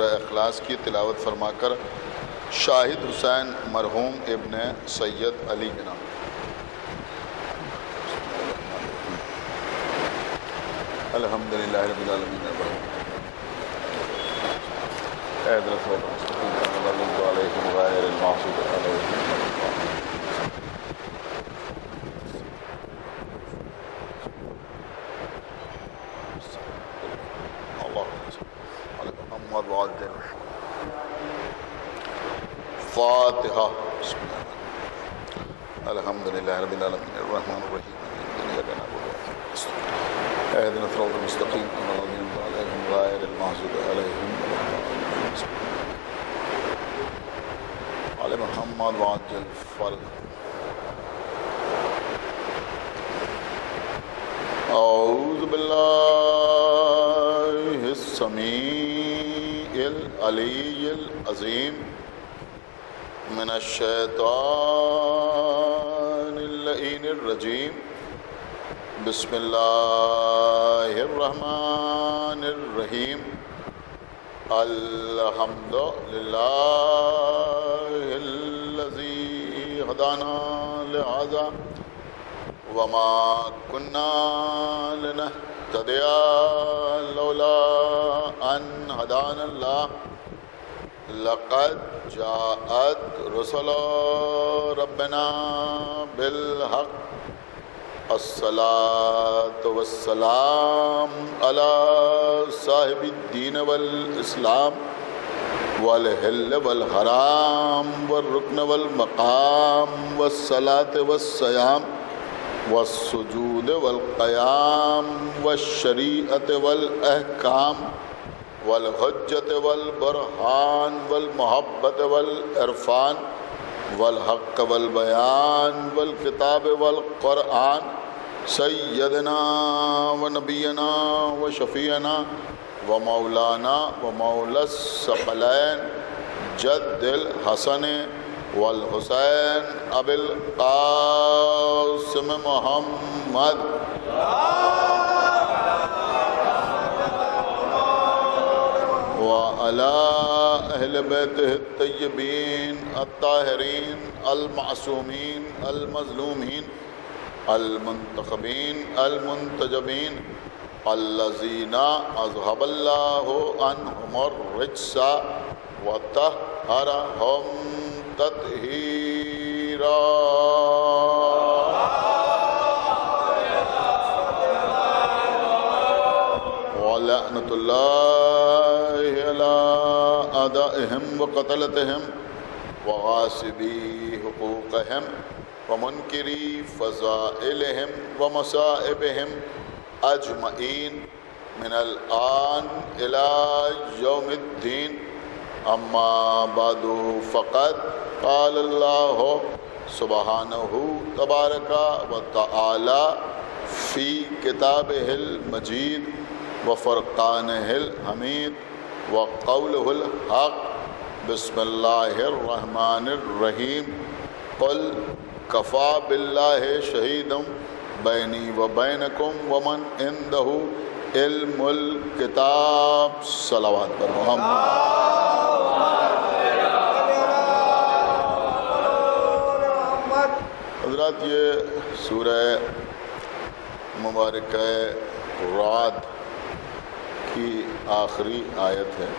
سورہ اخلاص کی تلاوت فرما کر شاہد حسین مرحوم ابن سید علی کے نام. الحمدللہ رب العالمین اهدنا الصراط المستقيم صراط الذين أنعمت عليهم غير المغضوب عليهم محمد وعلى فاتحة. بسم الله الحمد لله رب العالمين الرحمن الرحيم إياك نعبد وإياك نستعين اهدنا الصراط المستقيم صراط الذين أنعمت عليهم غير المغضوب عليهم على محمد وعلى الفرد. أعوذ بالله السميع العلي العظيم من الشيطان اللعين الرجيم. بسم الله الرحمن الرحيم. الحمد لله الذي هدانا لهذا وما كنا لنهتدي لولا أن هدانا الله لقد جاءت رسل ربنا بالحق. الصلاة والسلام على صاحب الدين والإسلام والحل والحرام والركن والمقام والصلاة والصيام والسجود والقيام والشريعة والأحكام والحجة والبرهان والمحبة والعرفان والحق والبيان والكتاب والقرآن. سيدنا ونبينا وشفيعنا ومولانا ومولى الثقلين جد الحسن والحسين أبي القاسم محمد وعلى أهل بيته الطيبين الطاهرين المعصومين المظلومين المنتخبين المنتجبين الذين أذهب الله عنهم الرجس وطهرهم تطهيرا. ولعنة الله على أعدائهم وقتلتهم وغاصبي حقوقهم ومنكري فضائلهم ومصائبهم أجمعين من الآن إلى يوم الدين. أما بعد فقد قال الله سبحانه تبارك وتعالى في كتابه المجيد وفرقانه الحميد وقوله الحق. بسم الله الرحمن الرحيم. قل كفى بالله شهيدا بيني وبينكم ومن عنده علم الكتاب. صلوات پر محمد. حضرات یہ سورہ مبارکہ رعد کی آخری آیت ہے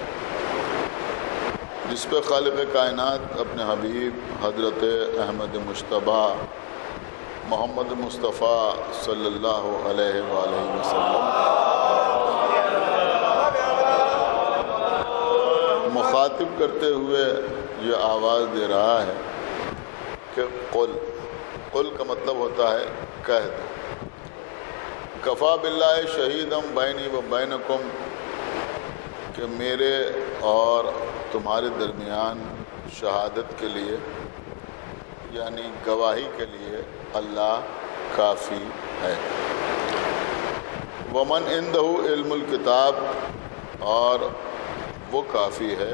جس پہ خالق کائنات اپنے حبیب حضرت احمد مجتبیٰ محمد مصطفیٰ صلی اللہ علیہ وآلہ وسلم مخاطب کرتے ہوئے یہ آواز دے رہا ہے کہ قل کا مطلب ہوتا ہے کہہ دو. کفا باللہ شہیدم بینی و بینکم کہ میرے اور تمہارے درمیان شہادت کے لیے یعنی گواہی کے لیے اللہ کافی ہے. ومن عندہ علم الکتاب اور وہ کافی ہے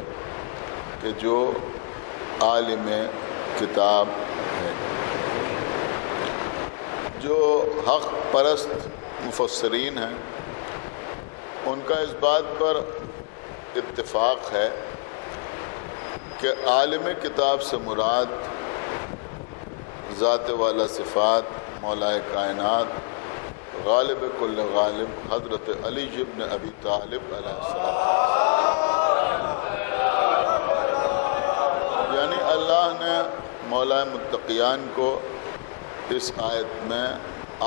کہ جو عالم کتاب ہے. جو حق پرست مفسرین ہیں ان کا اس بات پر اتفاق ہے کہ عالم کتاب سے مراد ذات والا صفات مولا کائنات غالب کل غالب حضرت علی ابن ابی طالب علیہ السلام، یعنی اللہ نے مولا متقیان کو اس آیت میں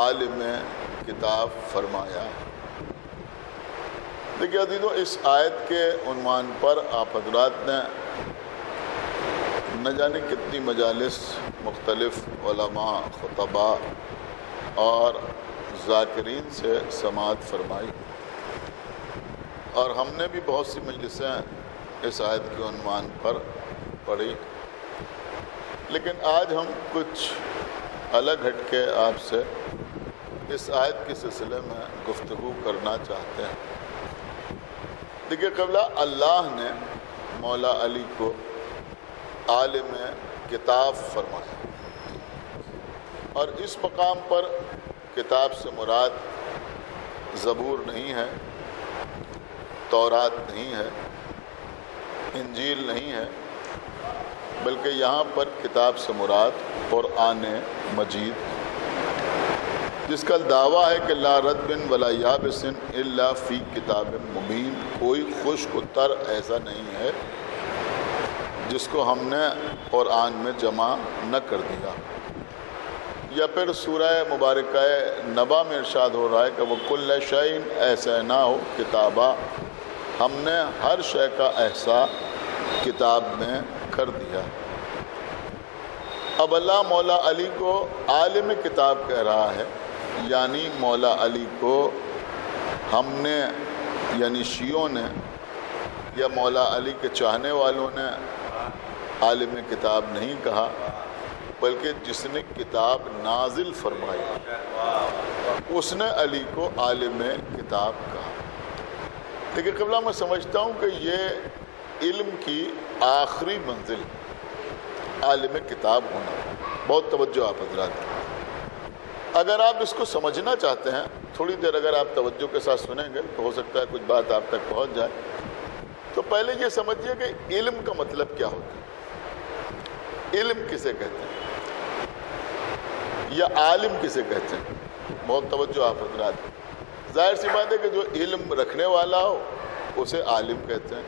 عالم کتاب فرمایا ہے۔ دیکھیے عزیزو، اس آیت کے عنوان پر آپ حضرات نے نہ جانے کتنی مجالس مختلف علماء، خطباء اور ذاکرین سے سماعت فرمائی، اور ہم نے بھی بہت سی مجلسیں اس آیت کے عنوان پر پڑھی، لیکن آج ہم کچھ الگ ہٹ کے آپ سے اس آیت کے سلسلے میں گفتگو کرنا چاہتے ہیں۔ دیکھیے قبلہ اللہ نے مولا علی کو عالم کتاب فرمایا، اور اس مقام پر کتاب سے مراد زبور نہیں ہے، تورات نہیں ہے، انجیل نہیں ہے، بلکہ یہاں پر کتاب سے مراد قرآن مجید، جس کا دعویٰ ہے کہ لا رتب ولا یابس الا فی کتاب مبین، کوئی خشک و تر ایسا نہیں ہے جس کو ہم نے قرآن میں جمع نہ کر دیا۔ یا پھر سورہ مبارکہ نبا میں ارشاد ہو رہا ہے کہ وَكُلَّ شَيْءٍ أَحْصَيْنَاهُ كِتَابًا، ہم نے ہر شے کا احصاء کتاب میں کر دیا۔ اب اللہ مولا علی کو عالم کتاب کہہ رہا ہے، یعنی مولا علی کو ہم نے، یعنی شیعوں نے یا مولا علی کے چاہنے والوں نے عالم کتاب نہیں کہا، بلکہ جس نے کتاب نازل فرمائی اس نے علی کو عالم کتاب کہا۔ لیکن قبلہ میں سمجھتا ہوں کہ یہ علم کی آخری منزل عالم کتاب ہونا، بہت توجہ آپ حضرات، اگر آپ اس کو سمجھنا چاہتے ہیں، تھوڑی دیر اگر آپ توجہ کے ساتھ سنیں گے تو ہو سکتا ہے کچھ بات آپ تک پہنچ جائے۔ تو پہلے یہ سمجھیے کہ علم کا مطلب کیا ہوتا ہے، علم کسے کہتے ہیں یا عالم کسے کہتے ہیں، بہت توجہ آپ حضرات۔ ظاہر سی بات ہے کہ جو علم رکھنے والا ہو اسے عالم کہتے ہیں،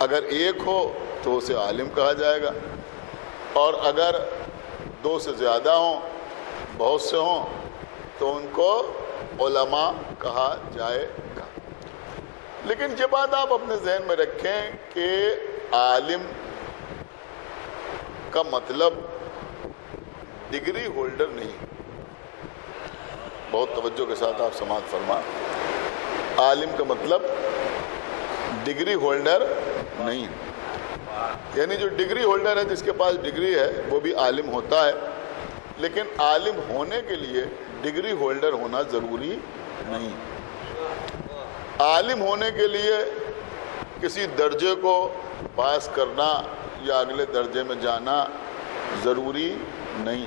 اگر ایک ہو تو اسے عالم کہا جائے گا، اور اگر دو سے زیادہ ہوں، بہت سے ہوں، تو ان کو علماء کہا جائے گا۔ لیکن یہ بات آپ اپنے ذہن میں رکھیں کہ عالم کا مطلب ڈگری ہولڈر نہیں، بہت توجہ کے ساتھ آپ سماعت فرما، عالم کا مطلب ڈگری ہولڈر نہیں، یعنی جو ڈگری ہولڈر ہے، جس کے پاس ڈگری ہے وہ بھی عالم ہوتا ہے، لیکن عالم ہونے کے لیے ڈگری ہولڈر ہونا ضروری نہیں۔ عالم ہونے کے لیے کسی درجے کو پاس کرنا یا اگلے درجے میں جانا ضروری نہیں۔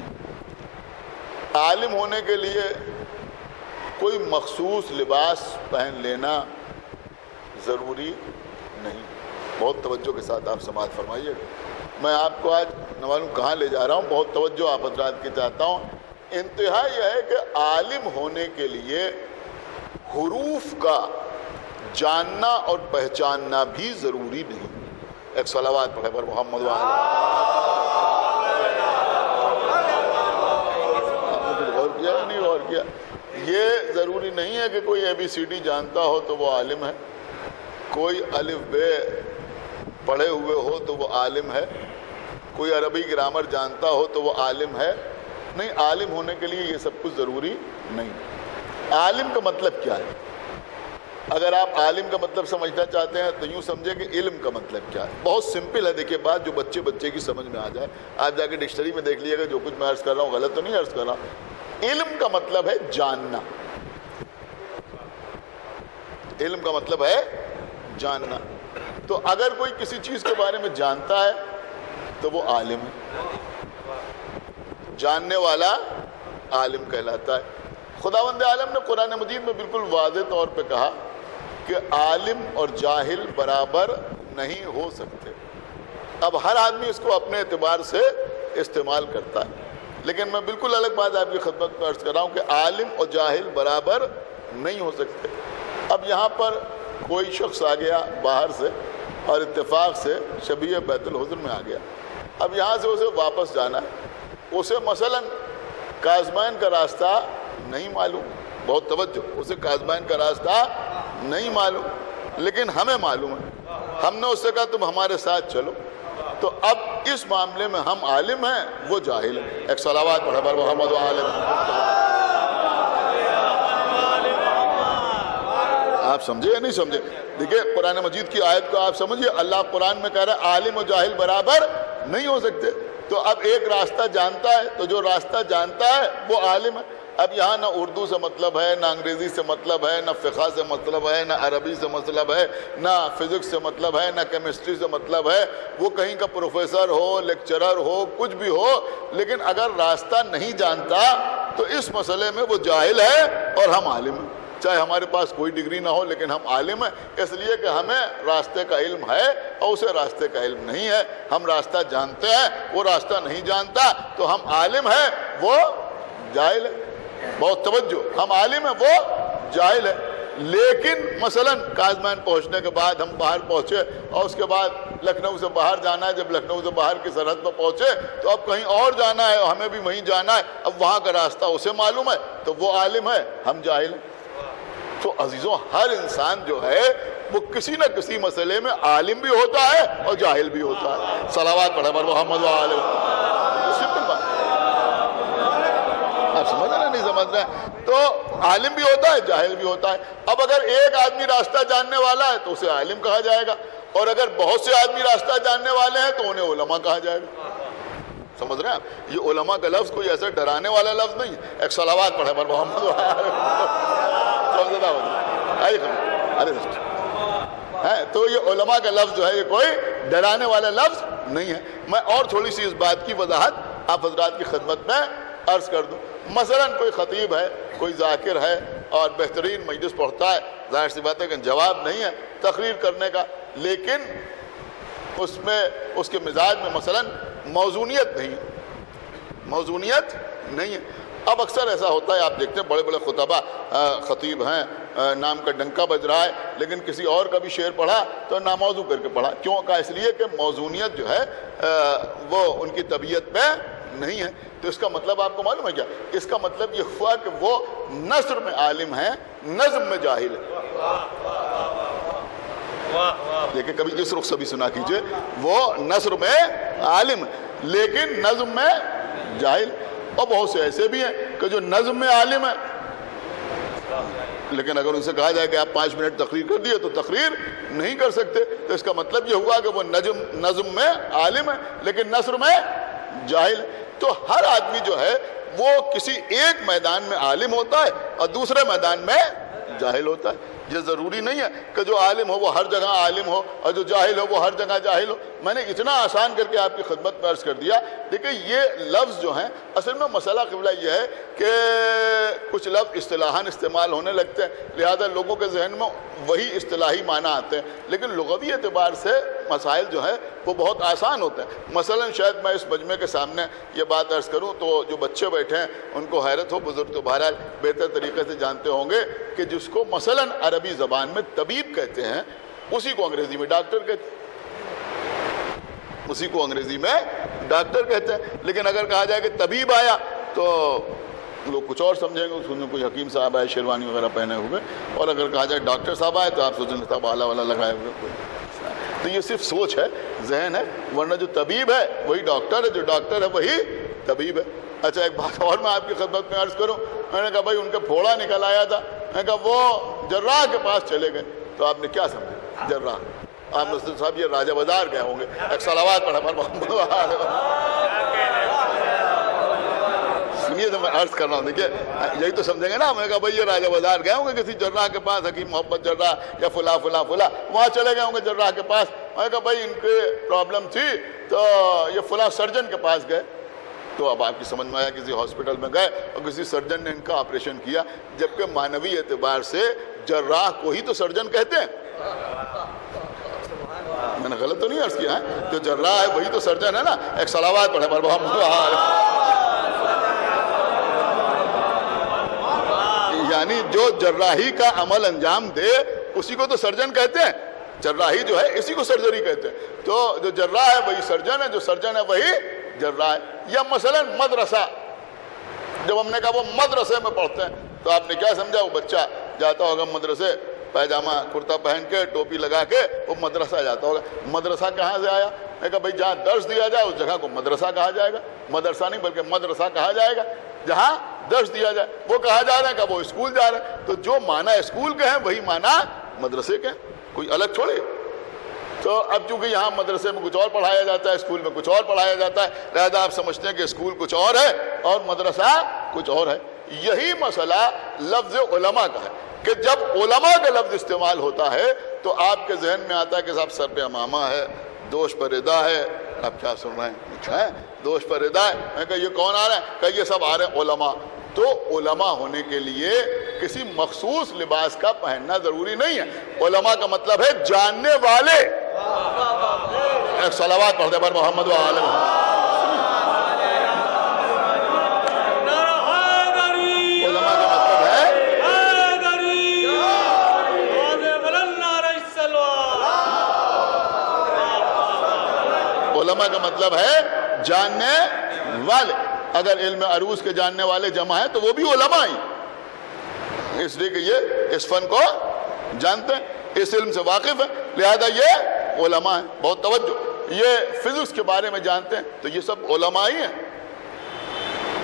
عالم ہونے کے لیے کوئی مخصوص لباس پہن لینا ضروری نہیں، بہت توجہ کے ساتھ آپ سماعت فرمائیے۔ میں آپ کو آج نہ معلوم کہاں لے جا رہا ہوں، بہت توجہ آپ حضرات کی چاہتا ہوں۔ انتہا یہ ہے کہ عالم ہونے کے لیے حروف کا جاننا اور پہچاننا بھی ضروری نہیں۔ ایک صلوات پڑھے پر محمد غور کیا نہیں غور کیا؟ یہ ضروری نہیں ہے کہ کوئی ABCD جانتا ہو تو وہ عالم ہے، کوئی الف بے پڑھے ہوئے ہو تو وہ عالم ہے، کوئی عربی گرامر جانتا ہو تو وہ عالم ہے، نہیں۔ عالم ہونے کے لیے یہ سب کچھ ضروری نہیں۔ عالم کا مطلب کیا ہے؟ اگر آپ عالم کا مطلب سمجھنا چاہتے ہیں تو یوں سمجھے کہ علم کا مطلب کیا ہے۔ بہت سمپل ہے، دیکھیے بات جو بچے کی سمجھ میں آ جائے۔ آپ جا کے ڈکشنری میں دیکھ لیے گا، جو کچھ میں عرض کر رہا ہوں غلط تو نہیں عرض کر رہا۔ علم کا مطلب ہے جاننا، علم کا مطلب ہے جاننا۔ تو اگر کوئی کسی چیز کے بارے میں جانتا ہے تو وہ عالم ہے، جاننے والا عالم کہلاتا ہے۔ خداوند عالم نے قرآن مجید میں بالکل واضح طور پہ کہا کہ عالم اور جاہل برابر نہیں ہو سکتے. اب ہر آدمی اس کو اپنے اعتبار سے استعمال کرتا ہے، لیکن میں بالکل الگ بات آپ کی خدمت میں عرض کر رہا ہوں کہ عالم اور جاہل برابر نہیں ہو سکتے. اب یہاں پر کوئی شخص آ گیا باہر سے اور اتفاق سے شبیہ بیت الحضر میں آ گیا. اب یہاں سے اسے واپس جانا ہے، اسے مثلا کاظمین کا راستہ نہیں معلوم. بہت توجہ، اسے کاظمین کا راستہ نہیں معلوم، لیکن ہمیں معلوم ہے. ہم نے اس سے کہا تم ہمارے ساتھ چلو. تو اب اس معاملے میں ہم عالم ہیں، وہ جاہل ہیں. ایک صلوات پڑھا بر محمد و آل محمد. آپ سمجھے یا نہیں سمجھے؟ دیکھیں قرآن مجید کی آیت کو آپ سمجھئے. اللہ قرآن میں کہہ رہا ہے عالم و جاہل برابر نہیں ہو سکتے. تو اب ایک راستہ جانتا ہے، تو جو راستہ جانتا ہے وہ عالم ہے. اب یہاں نہ اردو سے مطلب ہے، نہ انگریزی سے مطلب ہے، نہ فقہ سے مطلب ہے، نہ عربی سے مطلب ہے، نہ فزکس سے مطلب ہے، نہ کیمسٹری سے مطلب ہے. وہ کہیں کا پروفیسر ہو، لیکچرر ہو، کچھ بھی ہو، لیکن اگر راستہ نہیں جانتا تو اس مسئلے میں وہ جاہل ہے اور ہم عالم ہیں. چاہے ہمارے پاس کوئی ڈگری نہ ہو، لیکن ہم عالم ہیں، اس لیے کہ ہمیں راستے کا علم ہے اور اسے راستے کا علم نہیں ہے. ہم راستہ جانتے ہیں، وہ راستہ نہیں جانتا، تو ہم عالم ہیں، وہ جاہل ہے. بہت توجہ، ہم عالم ہیں، وہ جاہل ہے. لیکن مثلا کاظمین پہنچنے کے بعد ہم باہر پہنچے اور اس کے بعد لکھنؤ سے باہر جانا ہے. جب لکھنؤ سے باہر کی سرحد پر پہنچے تو اب کہیں اور جانا ہے اور ہمیں بھی وہیں جانا ہے. اب وہاں کا راستہ اسے معلوم ہے، تو وہ عالم ہے، ہم جاہل ہیں. تو عزیزوں، ہر انسان جو ہے وہ کسی نہ کسی مسئلے میں عالم بھی ہوتا ہے اور جاہل بھی ہوتا ہے. صلوات پڑھا بر محمد و آل محمد. سمپل بات، آپ سمجھ رہے ہیں نہیں سمجھ رہے ہیں؟ تو عالم بھی ہوتا ہے، جاہل بھی ہوتا ہے. اب اگر ایک آدمی راستہ جاننے والا ہے تو اسے عالم کہا جائے گا، اور اگر بہت سے آدمی راستہ جاننے والے ہیں تو انہیں علماء کہا جائے گا. سمجھ رہے ہیں آپ؟ یہ علماء کا لفظ کوئی ایسے ڈرانے والا لفظ نہیں ہے. ایک صلوات پڑھے بر محمد و آل محمد. تو یہ علماء کا لفظ جو ہے یہ کوئی ڈرانے والا لفظ نہیں ہے. میں اور تھوڑی سی اس بات کی وضاحت آپ حضرات کی خدمت میں عرض کر دوں. مثلا کوئی خطیب ہے، کوئی ذاکر ہے اور بہترین مجلس پڑھتا ہے، ظاہر سی بات ہے کہ جواب نہیں ہے تقریر کرنے کا، لیکن اس میں اس کے مزاج میں مثلا موزونیت نہیں ہے، موزونیت نہیں ہے. اب اکثر ایسا ہوتا ہے، آپ دیکھتے ہیں بڑے بڑے خطبہ خطیب ہیں، نام کا ڈنکا بج رہا ہے، لیکن کسی اور کا بھی شعر پڑھا تو ناموضوع کر کے پڑھا. کیوں کہا؟ اس لیے کہ موزونیت جو ہے وہ ان کی طبیعت میں نہیں ہے. تو اس کا مطلب آپ کو معلوم ہے کیا؟ اس کا مطلب یہ ہوا کہ وہ نثر میں عالم ہیں، نظم میں جاہل ہے. دیکھیں کبھی اس رخ سے بھی سنا کیجئے، وہ نثر میں عالم لیکن نظم میں جاہل. اور بہت سے ایسے بھی ہیں کہ جو نظم میں عالم ہے، لیکن اگر ان سے کہا جائے کہ آپ 5 منٹ تقریر کر دیے تو تقریر نہیں کر سکتے. تو اس کا مطلب یہ ہوا کہ وہ نظم میں عالم ہے لیکن نثر میں جاہل ہے. تو ہر آدمی جو ہے وہ کسی ایک میدان میں عالم ہوتا ہے اور دوسرے میدان میں جاہل ہوتا ہے. یہ ضروری نہیں ہے کہ جو عالم ہو وہ ہر جگہ عالم ہو اور جو جاہل ہو وہ ہر جگہ جاہل ہو. میں نے اتنا آسان کر کے آپ کی خدمت میں عرض کر دیا. دیکھیں یہ لفظ جو ہیں اصل میں مسئلہ قبلہ یہ ہے کہ کچھ لفظ اصطلاحاً استعمال ہونے لگتے ہیں، لہذا لوگوں کے ذہن میں وہی اصطلاحی معنی آتے ہیں، لیکن لغوی اعتبار سے مسائل جو ہیں وہ بہت آسان ہوتے ہیں. مثلا شاید میں اس مجمع کے سامنے یہ بات عرض کروں تو جو بچے بیٹھے ہیں ان کو حیرت ہو، بزرگ تو بہرحال بہتر طریقے سے جانتے ہوں گے کہ جس کو مثلا عربی زبان میں طبیب کہتے ہیں اسی کو انگریزی میں ڈاکٹر کہتے ہیں، اسی کو انگریزی میں ڈاکٹر کہتے ہیں. لیکن اگر کہا جائے کہ طبیب آیا تو لوگ کچھ اور سمجھیں گے، اس میں کوئی حکیم صاحب آئے شیروانی وغیرہ پہنے ہوئے، اور اگر کہا جائے ڈاکٹر صاحب آئے تو آپ سوچیں گے صاحب آلہ والا لگائے ہوئے. تو یہ صرف سوچ ہے، ذہن ہے، ورنہ جو طبیب ہے وہی ڈاکٹر ہے، جو ڈاکٹر ہے وہی طبیب ہے. اچھا ایک بات اور میں آپ کی خدمت میں عرض کروں. میں نے کہا بھائی ان کا پھوڑا نکل آیا تھا، میں نے کہا وہ جراح کے پاس چلے گئے. تو آپ نے کیا سمجھا؟ جراح. آپ نے صاحب یہ راجہ بازار گئے ہوں گے. ایک صلوات پڑھا سنیے تو میں عرض کر رہا ہوں. دیکھیے یہی تو سمجھیں گے نا. میں نے کہا بھائی یہ راجہ بازار گئے ہوں گے کسی جراح کے پاس، حکیم محمد جراح یا فلاں فلاں فلاں، وہاں چلے گئے ہوں گے جراح کے پاس. میں نے کہا بھائی ان کے پرابلم تھی تو یہ فلاں سرجن کے پاس گئے. تو اب آپ کی سمجھ میں آیا کسی ہاسپٹل میں گئے اور کسی سرجن نے ان کا آپریشن کیا، جبکہ معنوی اعتبار سے جراح کو ہی تو سرجن کہتے ہیں. میں نے غلط تو نہیں عرض کیا ہے؟ جو جراح ہے وہی تو سرجن ہے نا. ایک صلوات پڑھے پر محمد. یعنی جو جراحی کا عمل انجام دے اسی کو تو سرجن کہتے ہیں. جراحی جو ہے اسی کو سرجری کہتے ہیں. تو جو جراح ہے وہی سرجن ہے, جو سرجن ہے وہی جراح ہے. یا مثلا مدرسہ, جب ہم نے کہا وہ مدرسے میں پڑھتے ہیں تو آپ نے کیا سمجھا؟ وہ بچہ جاتا ہوگا مدرسے, پیجامہ کرتا پہن کے, ٹوپی لگا کے وہ مدرسہ جاتا ہوگا. مدرسہ کہاں سے آیا؟ میں کہا بھائی جہاں درس دیا جائے اس جگہ کو مدرسہ کہا جائے گا. مدرسہ نہیں بلکہ مدرسہ کہا جائے گا جہاں درس دیا جائے. وہ کہا جا رہا ہے کہ وہ اسکول جا رہے ہیں, تو جو معنی اسکول کے ہیں وہی معنی مدرسے کے ہیں, کوئی الگ چھوڑے. تو اب چونکہ یہاں مدرسے میں کچھ اور پڑھایا جاتا ہے, اسکول میں کچھ اور پڑھایا جاتا ہے, لہذا آپ سمجھتے ہیں کہ اسکول کچھ اور ہے اور مدرسہ کچھ اور ہے. یہی مسئلہ لفظ علماء کا ہے کہ جب علماء کا لفظ استعمال ہوتا ہے تو آپ کے ذہن میں آتا ہے کہ صاحب سر پہ امامہ ہے, دوش پر ردا ہے. آپ کیا سن رہے ہیں؟ اچھا, دوش پر ردا ہے. میں کہا یہ کون آ رہا ہے؟ کہ یہ سب آ رہے ہیں علماء. تو علماء ہونے کے لیے کسی مخصوص لباس کا پہننا ضروری نہیں ہے. علماء کا مطلب ہے جاننے والے. ایک صلوات پڑھ دے پر محمد و آل محمد. علماء کا مطلب ہے علماء کا مطلب ہے جاننے والے. اگر علم عروض کے جاننے والے جمع ہیں تو وہ بھی علماء ہی, اس لیے کہ یہ اس فن کو جانتے ہیں, اس علم سے واقف ہیں, لہذا یہ علماء ہیں. بہت توجہ, یہ فزکس کے بارے میں جانتے ہیں تو یہ سب علماء ہی ہیں,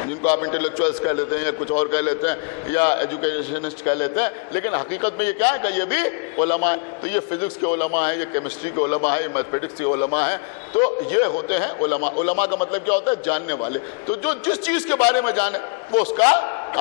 جن کو آپ انٹلیکچوئلس کہہ لیتے ہیں یا کچھ اور کہہ لیتے ہیں یا ایجوکیشنسٹ کہہ لیتے ہیں, لیکن حقیقت میں یہ کیا ہے کہ یہ بھی علماء ہیں. تو یہ فزکس کے علماء ہیں, یہ کیمسٹری کے علماء ہیں, یہ میتھمیٹکس کے علماء ہیں. تو یہ ہوتے ہیں علماء. علماء کا مطلب کیا ہوتا ہے؟ جاننے والے. تو جو جس چیز کے بارے میں جانے وہ اس کا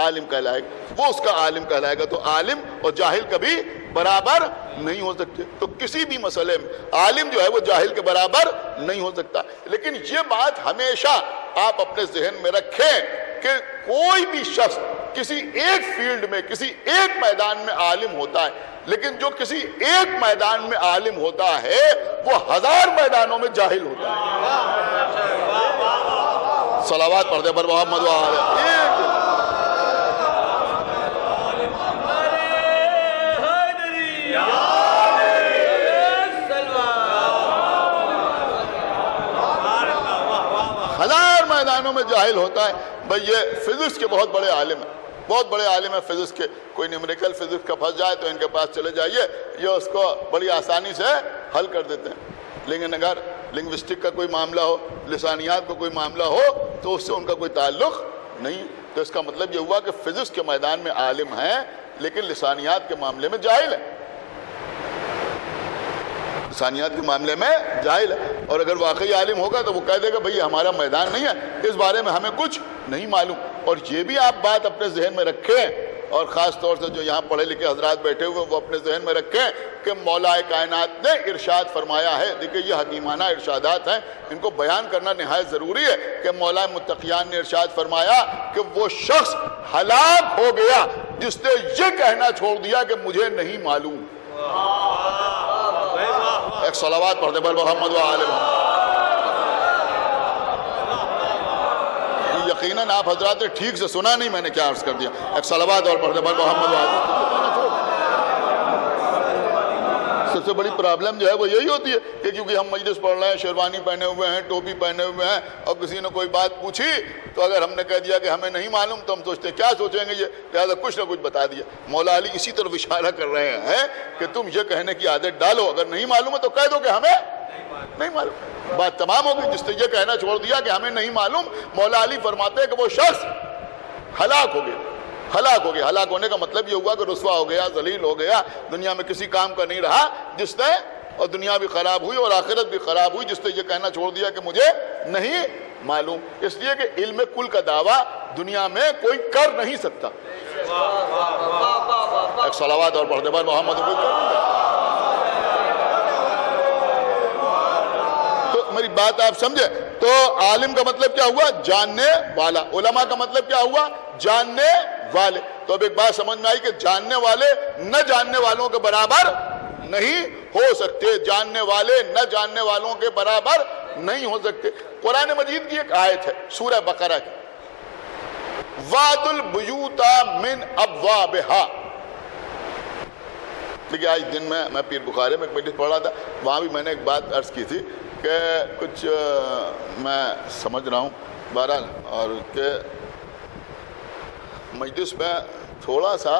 عالم کہلائے گا, وہ اس کا عالم کہلائے گا. تو عالم اور جاہل کبھی برابر نہیں ہو سکتے. تو کسی بھی مسئلے میں عالم جو ہے وہ جاہل کے برابر نہیں ہو سکتا. لیکن یہ بات ہمیشہ آپ اپنے ذہن میں رکھیں کہ کوئی بھی شخص کسی ایک فیلڈ میں, کسی ایک میدان میں عالم ہوتا ہے, لیکن جو کسی ایک میدان میں عالم ہوتا ہے وہ 1000 میدانوں میں جاہل ہوتا ہے. صلوات پڑھ دے پر محمد و آل. میدانوں میں جاہل ہوتا ہے. بھئی یہ فزکس کے بہت بڑے عالم ہیں, بہت بڑے عالم ہیں فزکس کے. کوئی نیومیریکل فزکس کا پھنس جائے تو ان کے پاس چلے جائیے, یہ اس کو بڑی آسانی سے حل کر دیتے ہیں. لیکن اگر لنگوسٹک کا کوئی معاملہ ہو, لسانیات کا کوئی معاملہ ہو, تو اس سے ان کا کوئی تعلق نہیں. تو اس کا مطلب یہ ہوا کہ فزکس کے میدان میں عالم ہیں لیکن لسانیات کے معاملے میں جاہل ہیں. لسانیات کے معاملے میں جاہل ہے. اور اگر واقعی عالم ہوگا تو وہ کہہ دے گا بھئی ہمارا میدان نہیں ہے, اس بارے میں ہمیں کچھ نہیں معلوم. اور یہ بھی آپ بات اپنے ذہن میں رکھیں, اور خاص طور سے جو یہاں پڑھے لکھے حضرات بیٹھے ہوئے وہ اپنے ذہن میں رکھیں کہ مولا کائنات نے ارشاد فرمایا ہے. دیکھیں یہ حکیمانہ ارشادات ہیں, ان کو بیان کرنا نہایت ضروری ہے کہ مولا متقیان نے ارشاد فرمایا کہ وہ شخص ہلاک ہو گیا جس نے یہ کہنا چھوڑ دیا کہ مجھے نہیں معلوم. ایک صلوات پڑھ دے پر محمد و آل محمد. یقیناً آپ حضرات نے ٹھیک سے سنا نہیں میں نے کیا عرض کر دیا. ایک صلوات اور پڑھ دے پر محمد و آل محمد. سب سے بڑی پرابلم جو ہے وہ یہی ہوتی ہے کہ کیونکہ ہم مجلس پڑھ رہے ہیں, شیروانی پہنے ہوئے ہیں, ٹوپی پہنے ہوئے ہیں, اور کسی نے کوئی بات پوچھی تو اگر ہم نے کہہ دیا کہ ہمیں نہیں معلوم تو ہم سوچتے ہیں کیا سوچیں گے یہ, لہٰذا کچھ نہ کچھ بتا دیا. مولا علی اسی طرف اشارہ کر رہے ہیں کہ تم یہ کہنے کی عادت ڈالو, اگر نہیں معلوم ہے تو کہہ دو کہ ہمیں نہیں معلوم. بات تمام ہوگی. جس نے یہ کہنا چھوڑ دیا کہ ہمیں نہیں معلوم, مولا علی فرماتے ہیں کہ وہ شخص ہلاک ہو گیا. ہلاک ہو گیا. ہلاک ہونے کا مطلب یہ ہوا کہ رسوا ہو گیا, ذلیل ہو گیا, دنیا میں کسی کام کا نہیں رہا, جس نے, اور دنیا بھی خراب ہوئی اور آخرت بھی خراب ہوئی, جس نے یہ کہنا چھوڑ دیا کہ مجھے نہیں معلوم. اس لیے کہ علم کل کا دعویٰ دنیا میں کوئی کر نہیں سکتا. ایک صلوات اور پڑھ دے پر محمد. تو میری بات آپ سمجھے. تو عالم کا مطلب کیا ہوا؟ جاننے والا. علماء کا مطلب کیا ہوا؟ جاننے والے. تو تو اب ایک بات سمجھ میں آئی کہ جاننے والے نہ جاننے والوں کے برابر نہیں ہو سکتے، جاننے والے نہ جاننے والوں کے برابر نہیں ہو سکتے۔ قرآن مجید کی ایک آیت ہے سورہ بقرہ کی، وَأْتُوا الْبُيُوتَ مِنْ أَبْوَابِهَا۔ دیکھیے آج دن میں پیر بخاری میں ایک مجلس پڑھ رہا تھا، وہاں بھی میں نے ایک بات عرض کی تھی کہ کچھ میں سمجھ رہا ہوں بہرحال، اور کہ مجلس میں تھوڑا سا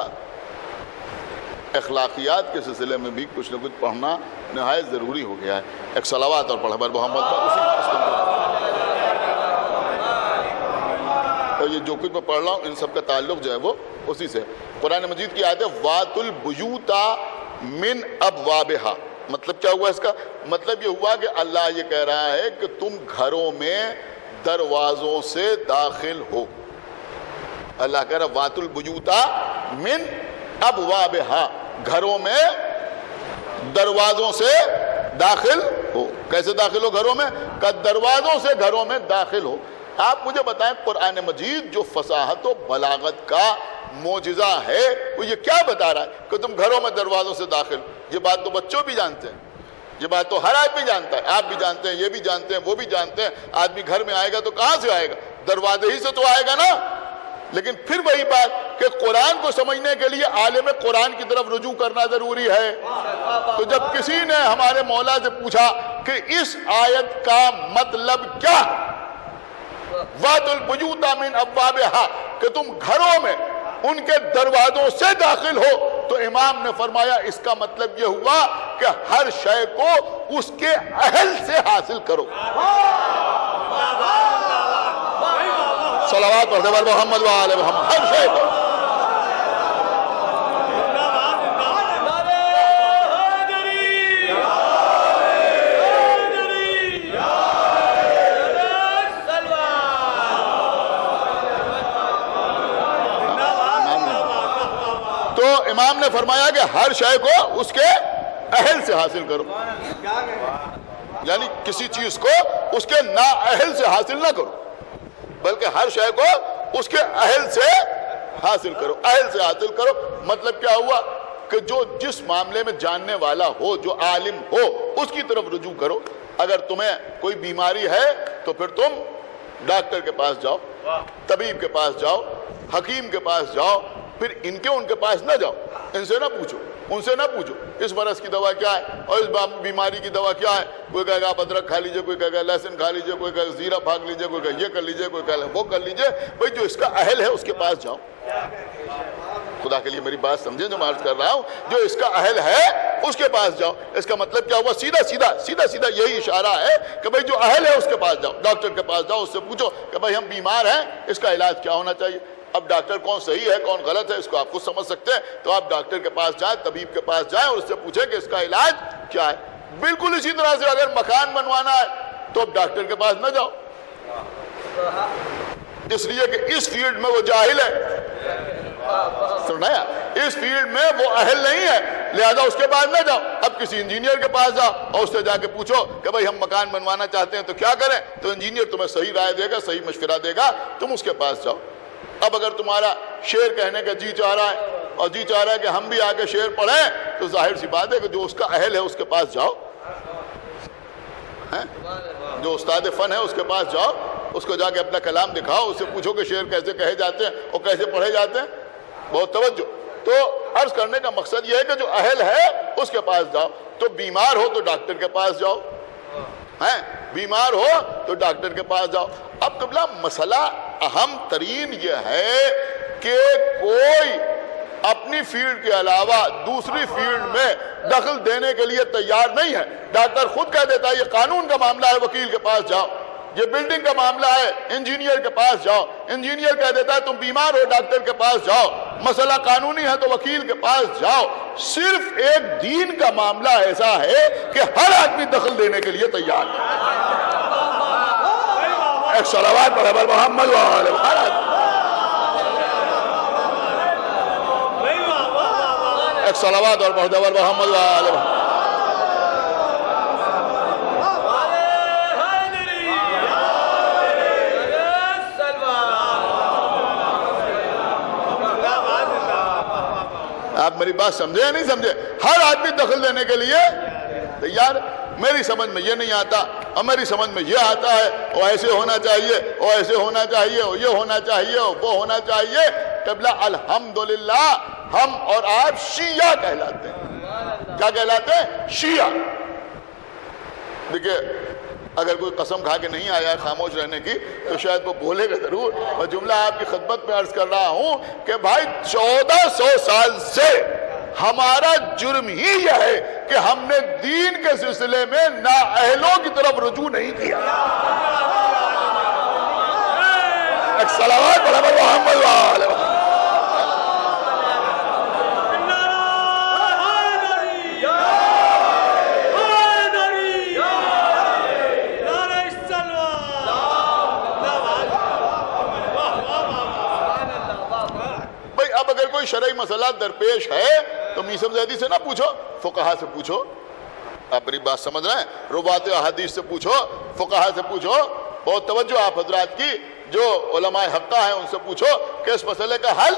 اخلاقیات کے سلسلے میں بھی کچھ نہ کچھ پڑھنا نہایت ضروری ہو گیا ہے۔ ایک صلوات اور پڑھا بر محمد پر اور یہ جو کچھ میں پڑھ رہا ہوں ان سب کا تعلق جو ہے وہ اسی سے۔ قرآن مجید کی آیت ہے وَأْتُوا الْبُيُوتَ مِنْ أَبْوَابِهَا۔ مطلب کیا ہوا اس کا؟ مطلب یہ ہوا کہ اللہ یہ کہہ رہا ہے کہ تم گھروں میں دروازوں سے داخل ہو۔ اللہ کہہ رہا ہے وَأْتُوا الْبُيُوتَ مِنْ أَبْوَابِهَا، گھروں میں دروازوں سے داخل ہو۔ کیسے داخل ہو گھروں میں؟ کہ دروازوں سے گھروں میں داخل ہو۔ آپ مجھے بتائیں قرآن مجید جو فصاحت و بلاغت کا معجزہ ہے وہ یہ کیا بتا رہا ہے کہ تم گھروں میں دروازوں سے داخل ہو؟ یہ بات تو بچوں بھی جانتے ہیں، یہ بات تو ہر آدمی جانتا ہے، آپ بھی جانتے ہیں، یہ بھی جانتے ہیں، وہ بھی جانتے ہیں۔ آدمی گھر میں آئے گا تو کہاں سے آئے گا؟ دروازے ہی سے تو آئے گا نا۔ لیکن پھر وہی بات کہ قرآن کو سمجھنے کے لیے عالم قرآن کی طرف رجوع کرنا ضروری ہے۔ تو جب کسی نے ہمارے مولا سے پوچھا کہ اس آیت کا مطلب کیا، وَأْتُوا الْبُيُوتَ مِنْ أَبْوَابِهَا، کہ تم گھروں میں ان کے دروازوں سے داخل ہو، تو امام نے فرمایا اس کا مطلب یہ ہوا کہ ہر شے کو اس کے اہل سے حاصل کرو۔ صلوات پڑھتے بر محمد وآل محمد، ہر شے کو۔ تو امام نے فرمایا کہ ہر شے کو اس کے اہل سے حاصل کرو، یعنی کسی چیز کو اس کے نااہل سے حاصل نہ کرو، بلکہ ہر شے کو اس کے اہل سے حاصل کرو، اہل سے حاصل کرو۔ مطلب کیا ہوا کہ جو جس معاملے میں جاننے والا ہو، جو عالم ہو، اس کی طرف رجوع کرو۔ اگر تمہیں کوئی بیماری ہے تو پھر تم ڈاکٹر کے پاس جاؤ، طبیب کے پاس جاؤ، حکیم کے پاس جاؤ، پھر ان کے پاس نہ جاؤ، ان سے نہ پوچھو، ان سے نہ پوچھو اس مرض کی دوا کیا ہے اور اس بیماری کی دوا کیا ہے۔ کوئی کہے گا آپ ادرک کھا لیجئے، کوئی کہے گا لہسن کھا لیجئے، کوئی کہے گا زیرہ پھاک لیجئے، کوئی کہے یہ کر لیجئے، کوئی کہے وہ کر لیجئے۔ بھئی جو اس کا اہل ہے اس کے پاس جاؤ۔ خدا کے لیے میری بات سمجھیں جو میں عرض کر رہا ہوں، جو اس کا اہل ہے اس کے پاس جاؤ۔ اس کا مطلب کیا ہوا؟ سیدھا سیدھا یہی اشارہ ہے کہ بھئی جو اہل ہے اس کے پاس جاؤ، ڈاکٹر کے پاس جاؤ، اس سے پوچھو کہ بھئی ہم بیمار ہیں، اس کا علاج کیا ہونا چاہیے۔ اب ڈاکٹر کون صحیح ہے کون غلط ہے اس کو آپ خود سمجھ سکتے ہیں، تو آپ ڈاکٹر کے پاس جائیں، طبیب کے پاس جائیں اور اس سے پوچھیں کہ اس کا علاج کیا ہے۔ بالکل اسی طرح سے اگر مکان بنوانا ہے تو اب ڈاکٹر کے پاس نہ جاؤ، اس لیے کہ اس فیلڈ میں وہ جاہل ہے، سنایا، اس فیلڈ میں وہ اہل نہیں ہے، لہذا اس کے پاس نہ جاؤ۔ اب کسی انجینئر کے پاس جاؤ اور اس سے جا کے پوچھو کہ بھئی ہم مکان بنوانا چاہتے ہیں تو کیا کریں، تو انجینئر تمہیں صحیح رائے دے گا، صحیح مشورہ دے گا، تم اس کے پاس جاؤ۔ اب اگر تمہارا شعر کہنے کا جی چاہ رہا ہے اور جی چاہ رہا ہے کہ ہم بھی آگے شعر پڑھیں، تو ظاہر سی بات ہے کہ جو اس کا اہل ہے اس کے پاس جاؤ، جو استاد فن ہے اس کے پاس جاؤ، اس کو جا کے اپنا کلام دکھاؤ، اس سے پوچھو کہ شعر کیسے کہے جاتے ہیں اور کیسے پڑھے جاتے ہیں۔ بہت توجہ۔ تو عرض کرنے کا مقصد یہ ہے کہ جو اہل ہے اس کے پاس جاؤ۔ تو بیمار ہو تو ڈاکٹر کے پاس جاؤ، بیمار ہو تو ڈاکٹر کے پاس جاؤ۔ اب قبلہ مسئلہ اہم ترین یہ ہے کہ کوئی اپنی فیلڈ کے علاوہ دوسری فیلڈ میں دخل دینے کے لیے تیار نہیں ہے۔ ڈاکٹر خود کہہ دیتا ہے یہ قانون کا معاملہ ہے، وکیل کے پاس جاؤ۔ یہ بلڈنگ کا معاملہ ہے، انجینئر کے پاس جاؤ۔ انجینئر کہہ دیتا ہے تم بیمار ہو، ڈاکٹر کے پاس جاؤ۔ مسئلہ قانونی ہے تو وکیل کے پاس جاؤ۔ صرف ایک دین کا معاملہ ایسا ہے کہ ہر آدمی دخل دینے کے لیے تیار ہے۔ ایک صلوات پر بر محمد وآل محمد، ایک صلوات اور بر محمد وآل محمد۔ میری بات سمجھے یا نہیں سمجھے؟ ہر آدمی دخل دینے کے لیے تیار. میری سمجھ میں یہ نہیں آتا اور میری سمجھ میں یہ آتا ہے، وہ ایسے ہونا چاہیے، وہ ایسے ہونا چاہیے، وہ یہ ہونا چاہیے، وہ ہونا چاہیے. قبلہ الحمدللہ ہم اور آپ شیعہ کہلاتے ہیں. کیا کہلاتے ہیں؟ شیعہ. دیکھیں اگر کوئی قسم کھا کے نہیں آیا ہے خاموش رہنے کی تو شاید وہ بولے گا ضرور. اور جملہ آپ کی خدمت میں عرض کر رہا ہوں کہ بھائی 1400 سال سے ہمارا جرم ہی یہ ہے کہ ہم نے دین کے سلسلے میں نااہلوں کی طرف رجوع نہیں کیا. ایک صلوات علی محمد وآلہ محمد. کوئی شرعی مسئلہ درپیش ہے تو میثم زیدی سے نہ پوچھو، فقہا سے پوچھو. آپ میری بات سمجھ رہے ہیں؟ روات احادیث سے پوچھو، فقہا سے پوچھو. بہت توجہ آپ حضرات کی، جو علماء حقہ ہیں ان سے پوچھو کہ اس مسئلے کا حل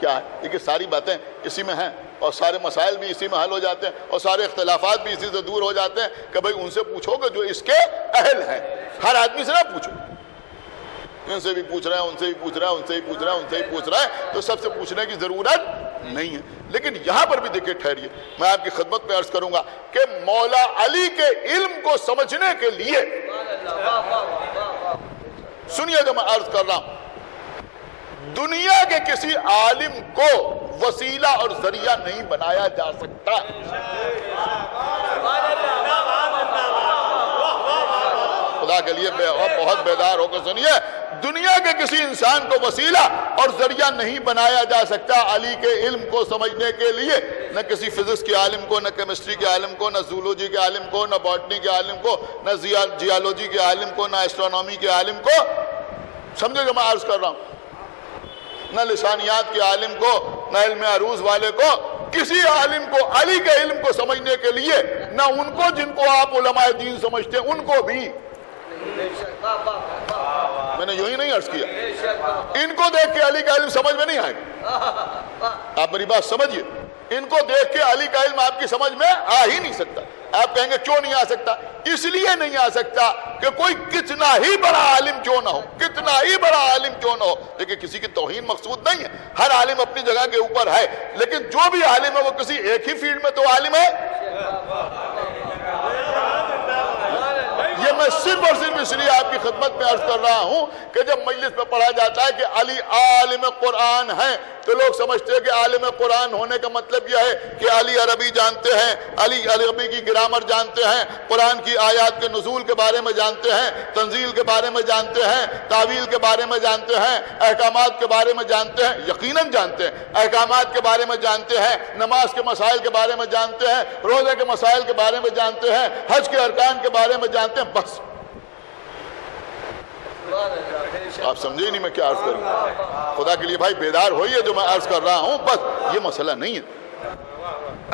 کیا ہے. دیکھیں ساری باتیں اسی میں ہیں اور سارے مسائل بھی اسی میں حل ہو جاتے ہیں اور سارے اختلافات بھی اسی سے دور ہو جاتے ہیں کہ بھئی ان سے پوچھو کہ جو اس کے اہل ہیں. ہر آدمی سے نہ پوچھو. ان سے بھی پوچھ رہے ہیں، ان سے بھی پوچھ رہے ہیں، ان سے بھی پوچھ رہے ہیں، ان سے بھی پوچھ رہے ہیں، تو سب سے پوچھنے کی ضرورت نہیں ہے. لیکن یہاں پر بھی دیکھیں ٹھہریے، میں آپ کی خدمت میں عرض کروں گا کہ مولا علی کے علم کو سمجھنے کے لیے سنیے جو میں عرض کر رہا ہوں، دنیا کے کسی عالم کو وسیلہ اور ذریعہ نہیں بنایا جا سکتا. خدا کے لیے بہت بیدار ہو کر سنیے، دنیا کے کسی انسان کو وسیلہ اور ذریعہ نہیں بنایا جا سکتا علی کے علم کو سمجھنے کے لیے. نہ کسی فزکس کے عالم کو، نہ کیمسٹری کے عالم کو، نہ زولوجی کے عالم کو، نہ باٹنی کے عالم کو، نہ جیالوجی کے عالم کو، نہ ایسٹرونومی کے عالم کو. سمجھے جو میں عرض کر رہا ہوں؟ نہ لسانیات کے عالم کو، نہ علم عروض والے کو. کسی عالم کو علی کے علم کو سمجھنے کے لیے، نہ ان کو جن کو آپ علماء دین سمجھتے ہیں ان کو بھی. میں نے یوں ہی نہیں عرض کیا، ان کو دیکھ کے علی کا علم سمجھ میں نہیں آئے گا. آپ میری بات سمجھیے، ان کو دیکھ کے علی کا علم آپ کی سمجھ میں آ ہی نہیں سکتا. آپ کہیں گے کیوں نہیں آ سکتا؟ اس لیے نہیں آ سکتا کہ کوئی کتنا ہی بڑا عالم کیوں نہ ہو، کتنا ہی بڑا عالم کیوں نہ ہو. دیکھیں کسی کی توہین مقصود نہیں ہے، ہر عالم اپنی جگہ کے اوپر ہے، لیکن جو بھی عالم ہے وہ کسی ایک ہی فیلڈ میں تو عالم ہے. یہ میں صرف اور صرف اس لیے آپ کی خدمت میں عرض کر رہا ہوں کہ جب مجلس میں پڑھا جاتا ہے کہ علی عالم قرآن ہیں تو لوگ سمجھتے ہیں کہ عالم قرآن ہونے کا مطلب یہ ہے کہ علی عربی جانتے ہیں، علی عربی کی گرامر جانتے ہیں، قرآن کی آیات کے نزول کے بارے میں جانتے ہیں، تنزیل کے بارے میں جانتے ہیں، تعویل کے بارے میں جانتے ہیں، احکامات کے بارے میں جانتے ہیں. یقیناً جانتے ہیں، احکامات کے بارے میں جانتے ہیں، نماز کے مسائل کے بارے میں جانتے ہیں، روزے کے مسائل کے بارے میں جانتے ہیں، حج کے ارکان کے بارے میں جانتے ہیں. بس آپ سمجھے ہی نہیں میں کیا عرض کروں. خدا کے لیے بھائی بیدار ہوئیے، جو میں عرض کر رہا ہوں بس یہ مسئلہ نہیں ہے.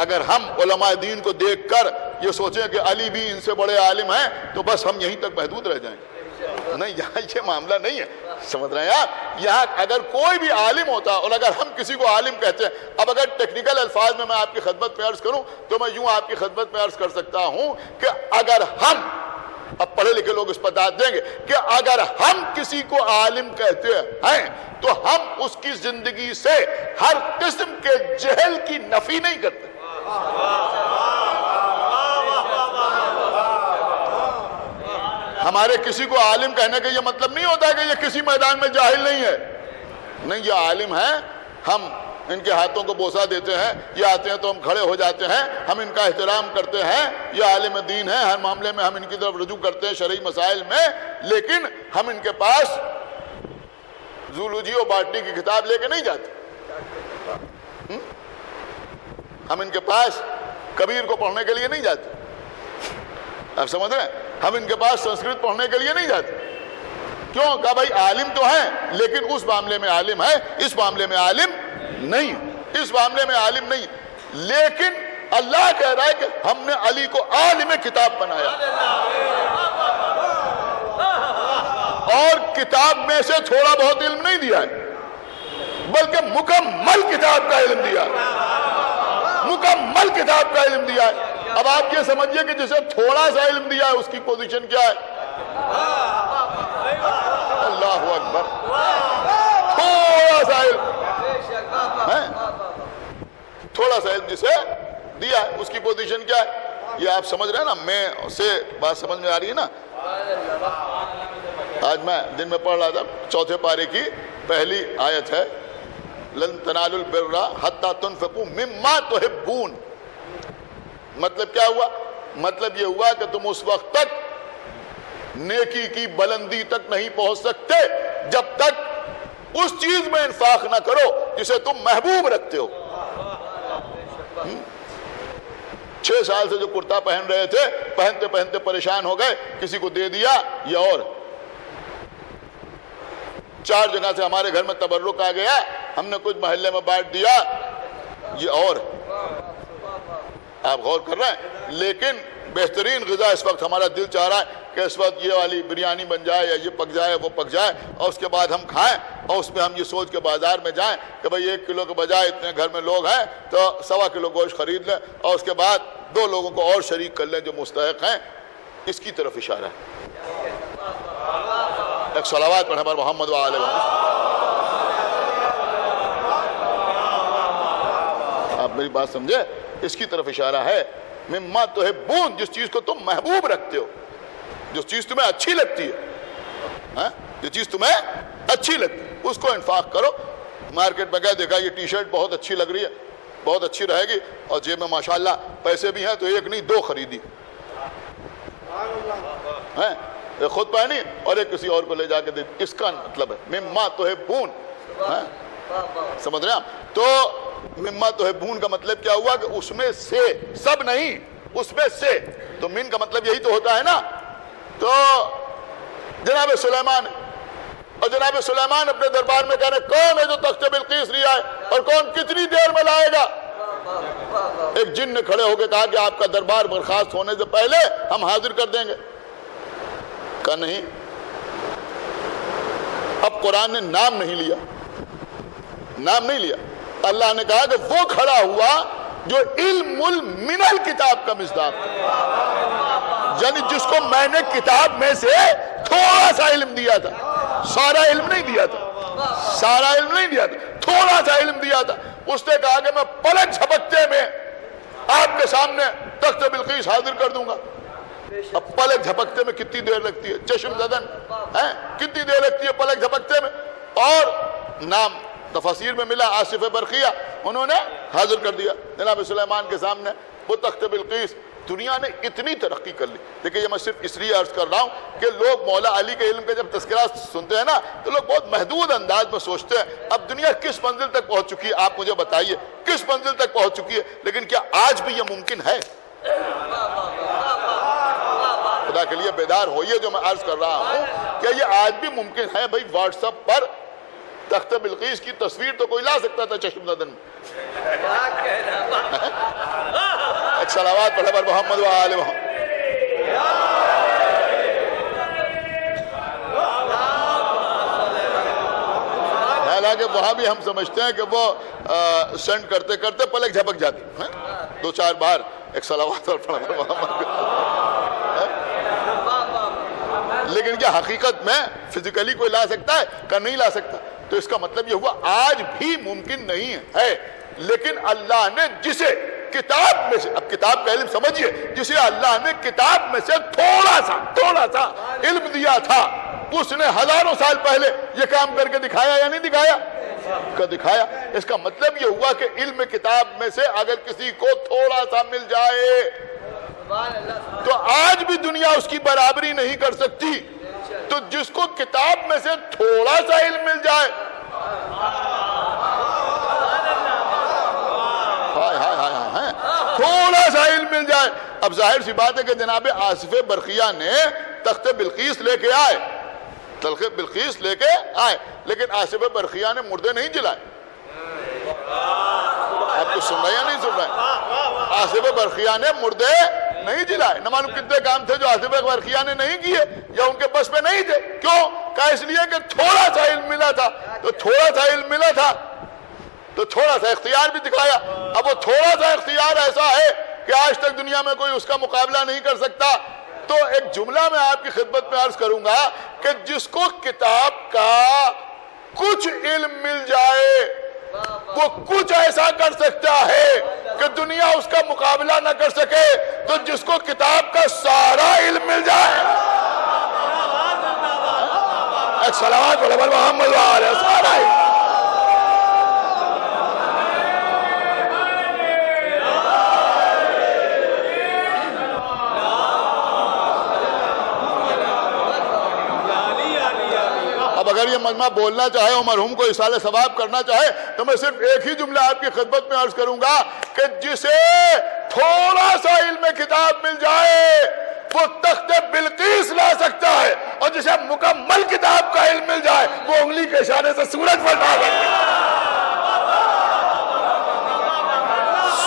اگر ہم علماء دین کو دیکھ کر یہ سوچیں کہ علی بھی ان سے بڑے عالم ہیں تو بس ہم یہیں تک محدود رہ جائیں. نہیں، یہاں یہ معاملہ نہیں ہے. سمجھ رہے ہیں آپ؟ یہاں اگر کوئی بھی عالم ہوتا اور اگر ہم کسی کو عالم کہتے ہیں، اب اگر ٹیکنیکل الفاظ میں آپ کی خدمت میں عرض کروں تو میں یوں آپ کی خدمت میں عرض کر سکتا ہوں کہ اگر ہم، اب پڑھے لکھے لوگ اس پر داد دیں گے کہ اگر ہم کسی کو عالم کہتے ہیں تو ہم اس کی زندگی سے ہر قسم کے جہل کی نفی نہیں کرتے. ہمارے کسی کو عالم کہنے کا یہ مطلب نہیں ہوتا کہ یہ کسی میدان میں جاہل نہیں ہے. نہیں، یہ عالم ہے. ہم ان کے ہاتھوں کو بوسہ دیتے ہیں، یہ آتے ہیں تو ہم کھڑے ہو جاتے ہیں، ہم ان کا احترام کرتے ہیں. یہ عالم دین ہے، ہر معاملے میں ہم ان کی طرف رجوع کرتے ہیں شرعی مسائل میں. لیکن ہم ان کے پاس زولوجی اور باٹنی کی کتاب لے کے نہیں جاتے. ہم ان کے پاس کبیر کو پڑھنے کے لیے نہیں جاتے. آپ سمجھ رہے ہیں؟ ہم ان کے پاس سنسکرت پڑھنے کے لیے نہیں جاتے. کیوں؟ کہا بھائی عالم تو ہیں لیکن اس معاملے میں عالم ہے، اس معاملے میں عالم نہیں، اس معاملے میں عالم نہیں. لیکن اللہ کہہ رہا ہے کہ ہم نے علی کو عالم کتاب بنایا اور کتاب میں سے تھوڑا بہت علم نہیں دیا ہے بلکہ مکمل کتاب کا علم دیا. مکمل کتاب کا علم دیا ہے. اب آپ یہ سمجھیے کہ جسے تھوڑا سا علم دیا ہے اس کی پوزیشن کیا ہے. اللہ اکبر. تھوڑا سا علم, تھوڑا سا علم جسے دیا ہے اس کی پوزیشن کیا ہے. یہ آپ سمجھ رہے ہیں نا, میں سے بات سمجھ میں آ رہی ہے نا. آج میں دن میں پڑھ رہا تھا, چوتھے پارے کی پہلی آیت ہے, لن تنالوا البر حتی تنفقوا مما تحبون. مطلب کیا ہوا؟ مطلب یہ ہوا کہ تم اس وقت تک نیکی کی بلندی تک نہیں پہنچ سکتے جب تک اس چیز میں انفاق نہ کرو جسے تم محبوب رکھتے ہو. 6 سال سے جو کرتا پہن رہے تھے, پہنتے پہنتے پریشان ہو گئے, کسی کو دے دیا. یہ اور 4 جگہ سے ہمارے گھر میں تبرک آ گیا, ہم نے کچھ محلے میں بانٹ دیا. یہ اور آپ غور کر رہے ہیں. لیکن بہترین غذا اس وقت ہمارا دل چاہ رہا ہے کہ اس وقت یہ والی بریانی بن جائے, یا یہ پک جائے, وہ پک جائے, اور اس کے بعد ہم کھائیں, اور اس میں ہم یہ سوچ کے بازار میں جائیں کہ بھئی 1 کلو کے بجائے اتنے گھر میں لوگ ہیں تو 1.25 کلو گوشت خرید لیں, اور اس کے بعد 2 لوگوں کو اور شریک کر لیں جو مستحق ہیں. اس کی طرف اشارہ ہے. ایک صلوات پڑھیں پر محمد و آلہ محمد. آپ میری بات سمجھے؟ اس کی طرف اشارہ ہے. مما تحبون, جس چیز کو تم محبوب رکھتے ہو, جو چیز تمہیں اچھی لگتی ہے, جو چیز تمہیں اچھی لگتی ہے اس کو انفاق کرو. مارکیٹ میں گئے, دیکھا یہ ٹی شرٹ بہت اچھی لگ رہی ہے, بہت اچھی رہے گی, اور جیب میں ماشاءاللہ پیسے بھی ہیں, تو 1 نہیں 2 خریدی, ایک خود پہنی اور ایک کسی اور کو لے جا کے دے. اس کا مطلب ہے مما تحبون. سمجھ رہے ہیں آپ؟ تو مما تحبون کا مطلب کیا ہوا کہ اس میں سے, سب نہیں, اس میں سے. تو من کا مطلب یہی تو ہوتا ہے نا. تو جناب سلیمان, اور جناب سلیمان اپنے دربار میں کہہ رہے کون ہے جو تخت بلقیس لیا ہے, اور کون کتنی دیر میں لائے گا. ایک جن نے کھڑے ہو کے کہا کہ آپ کا دربار برخاست ہونے سے پہلے ہم حاضر کر دیں گے. کہا نہیں. اب قرآن نے نام نہیں لیا, نام نہیں لیا. اللہ نے کہا کہ وہ کھڑا ہوا جو علم من الکتاب کا مصداق, یعنی جس کو میں نے کتاب میں سے تھوڑا سا علم دیا تھا. سارا علم نہیں دیا تھا, سارا علم نہیں دیا تھا, تھوڑا سا علم دیا تھا. اس نے کہا کہ میں پلک جھپکتے میں آپ کے سامنے تخت بلقیس حاضر کر دوں گا. اب پلک جھپکتے میں کتنی دیر لگتی ہے, چشم زدن ہے, کتنی دیر لگتی ہے پلک جھپکتے میں. اور نام تفاسیر میں ملا آصف برقیہ, انہوں نے حاضر کر دیا جناب سلیمان کے سامنے وہ تخت بلقیس. دنیا نے اتنی ترقی کر لی. دیکھیں یہ میں صرف اس لیے عرض کر رہا ہوں کہ لوگ مولا علی کے علم کا جب تذکرہ سنتے ہیں نا تو لوگ بہت محدود انداز میں سوچتے ہیں. اب دنیا کس منزل تک پہنچ چکی ہے آپ مجھے بتائیے, کس منزل تک پہنچ چکی ہے. لیکن کیا آج بھی یہ ممکن ہے؟ خدا کے لیے بیدار ہوئیے, جو میں عرض کر رہا ہوں کہ یہ آج بھی ممکن ہے. بھائی واٹس ایپ پر تخت بلقیس کی تصویر تو کوئی لا سکتا تھا چشم زدن میں. ایک صلوات پڑھے پر محمد و آل محمد. حالانکہ وہاں بھی ہم سمجھتے ہیں کہ وہ سینڈ کرتے کرتے پلک جھپک جاتی, 2-4 بار. ایک صلوات پڑھے پر محمد. لیکن کیا حقیقت میں فزیکلی کوئی لا سکتا ہے؟ کہ نہیں لا سکتا. تو اس کا مطلب یہ ہوا آج بھی ممکن نہیں ہے. لیکن اللہ نے جسے کتاب میں سے, اب کتاب کا علم سمجھیے, جسے اللہ نے کتاب میں سے تھوڑا سا علم دیا تھا, اس نے ہزاروں سال پہلے یہ کام کر کے دکھایا یا نہیں دکھایا؟ کا دکھایا. اس کا مطلب یہ ہوا کہ علم کتاب میں سے اگر کسی کو تھوڑا سا مل جائے تو آج بھی دنیا اس کی برابری نہیں کر سکتی. تو جس کو کتاب میں سے تھوڑا سا علم مل جائے, تھوڑا سا علم مل جائے. اب ظاہر سی بات ہے کہ جناب آصف برقیہ نے تخت بلقیس لے کے آئے, تخت بلقیس لے کے آئے, لیکن آصف برقیہ نے مردے نہیں جلائے. آپ کو سن رہے یا نہیں سن رہے؟ آصف برقیہ نے مردے نہیں جلائے. نہ معلوم کتنے کام تھے جو آصف برقیہ نے نہیں کیے یا ان کے بس میں نہیں تھے. کیوں؟ کہ اس لیے کہ تھوڑا سا علم ملا تھا. تو تھوڑا سا علم ملا تھا تو تھوڑا سا اختیار بھی دکھایا. اب وہ تھوڑا سا اختیار ایسا ہے کہ آج تک دنیا میں کوئی اس کا مقابلہ نہیں کر سکتا. تو ایک جملہ میں آپ کی خدمت میں عرض کروں گا کہ جس کو کتاب کا کچھ علم مل جائے وہ کچھ ایسا کر سکتا ہے کہ دنیا اس کا مقابلہ نہ کر سکے. تو جس کو کتاب کا سارا علم مل جائے, ایک صلوات علی محمد وعلى سارا علم. اب اگر یہ مجمع بولنا چاہے اور مرحوم کو اصالہ ثواب کرنا چاہے تو میں صرف ایک ہی جملہ آپ کی خدمت میں عرض کروں گا کہ جسے تھوڑا سا علم کتاب مل جائے وہ تخت بلقیس لا سکتا ہے, اور جسے مکمل کتاب کا علم مل جائے وہ انگلی کے اشارے سے سورج پلٹا سکتا ہے.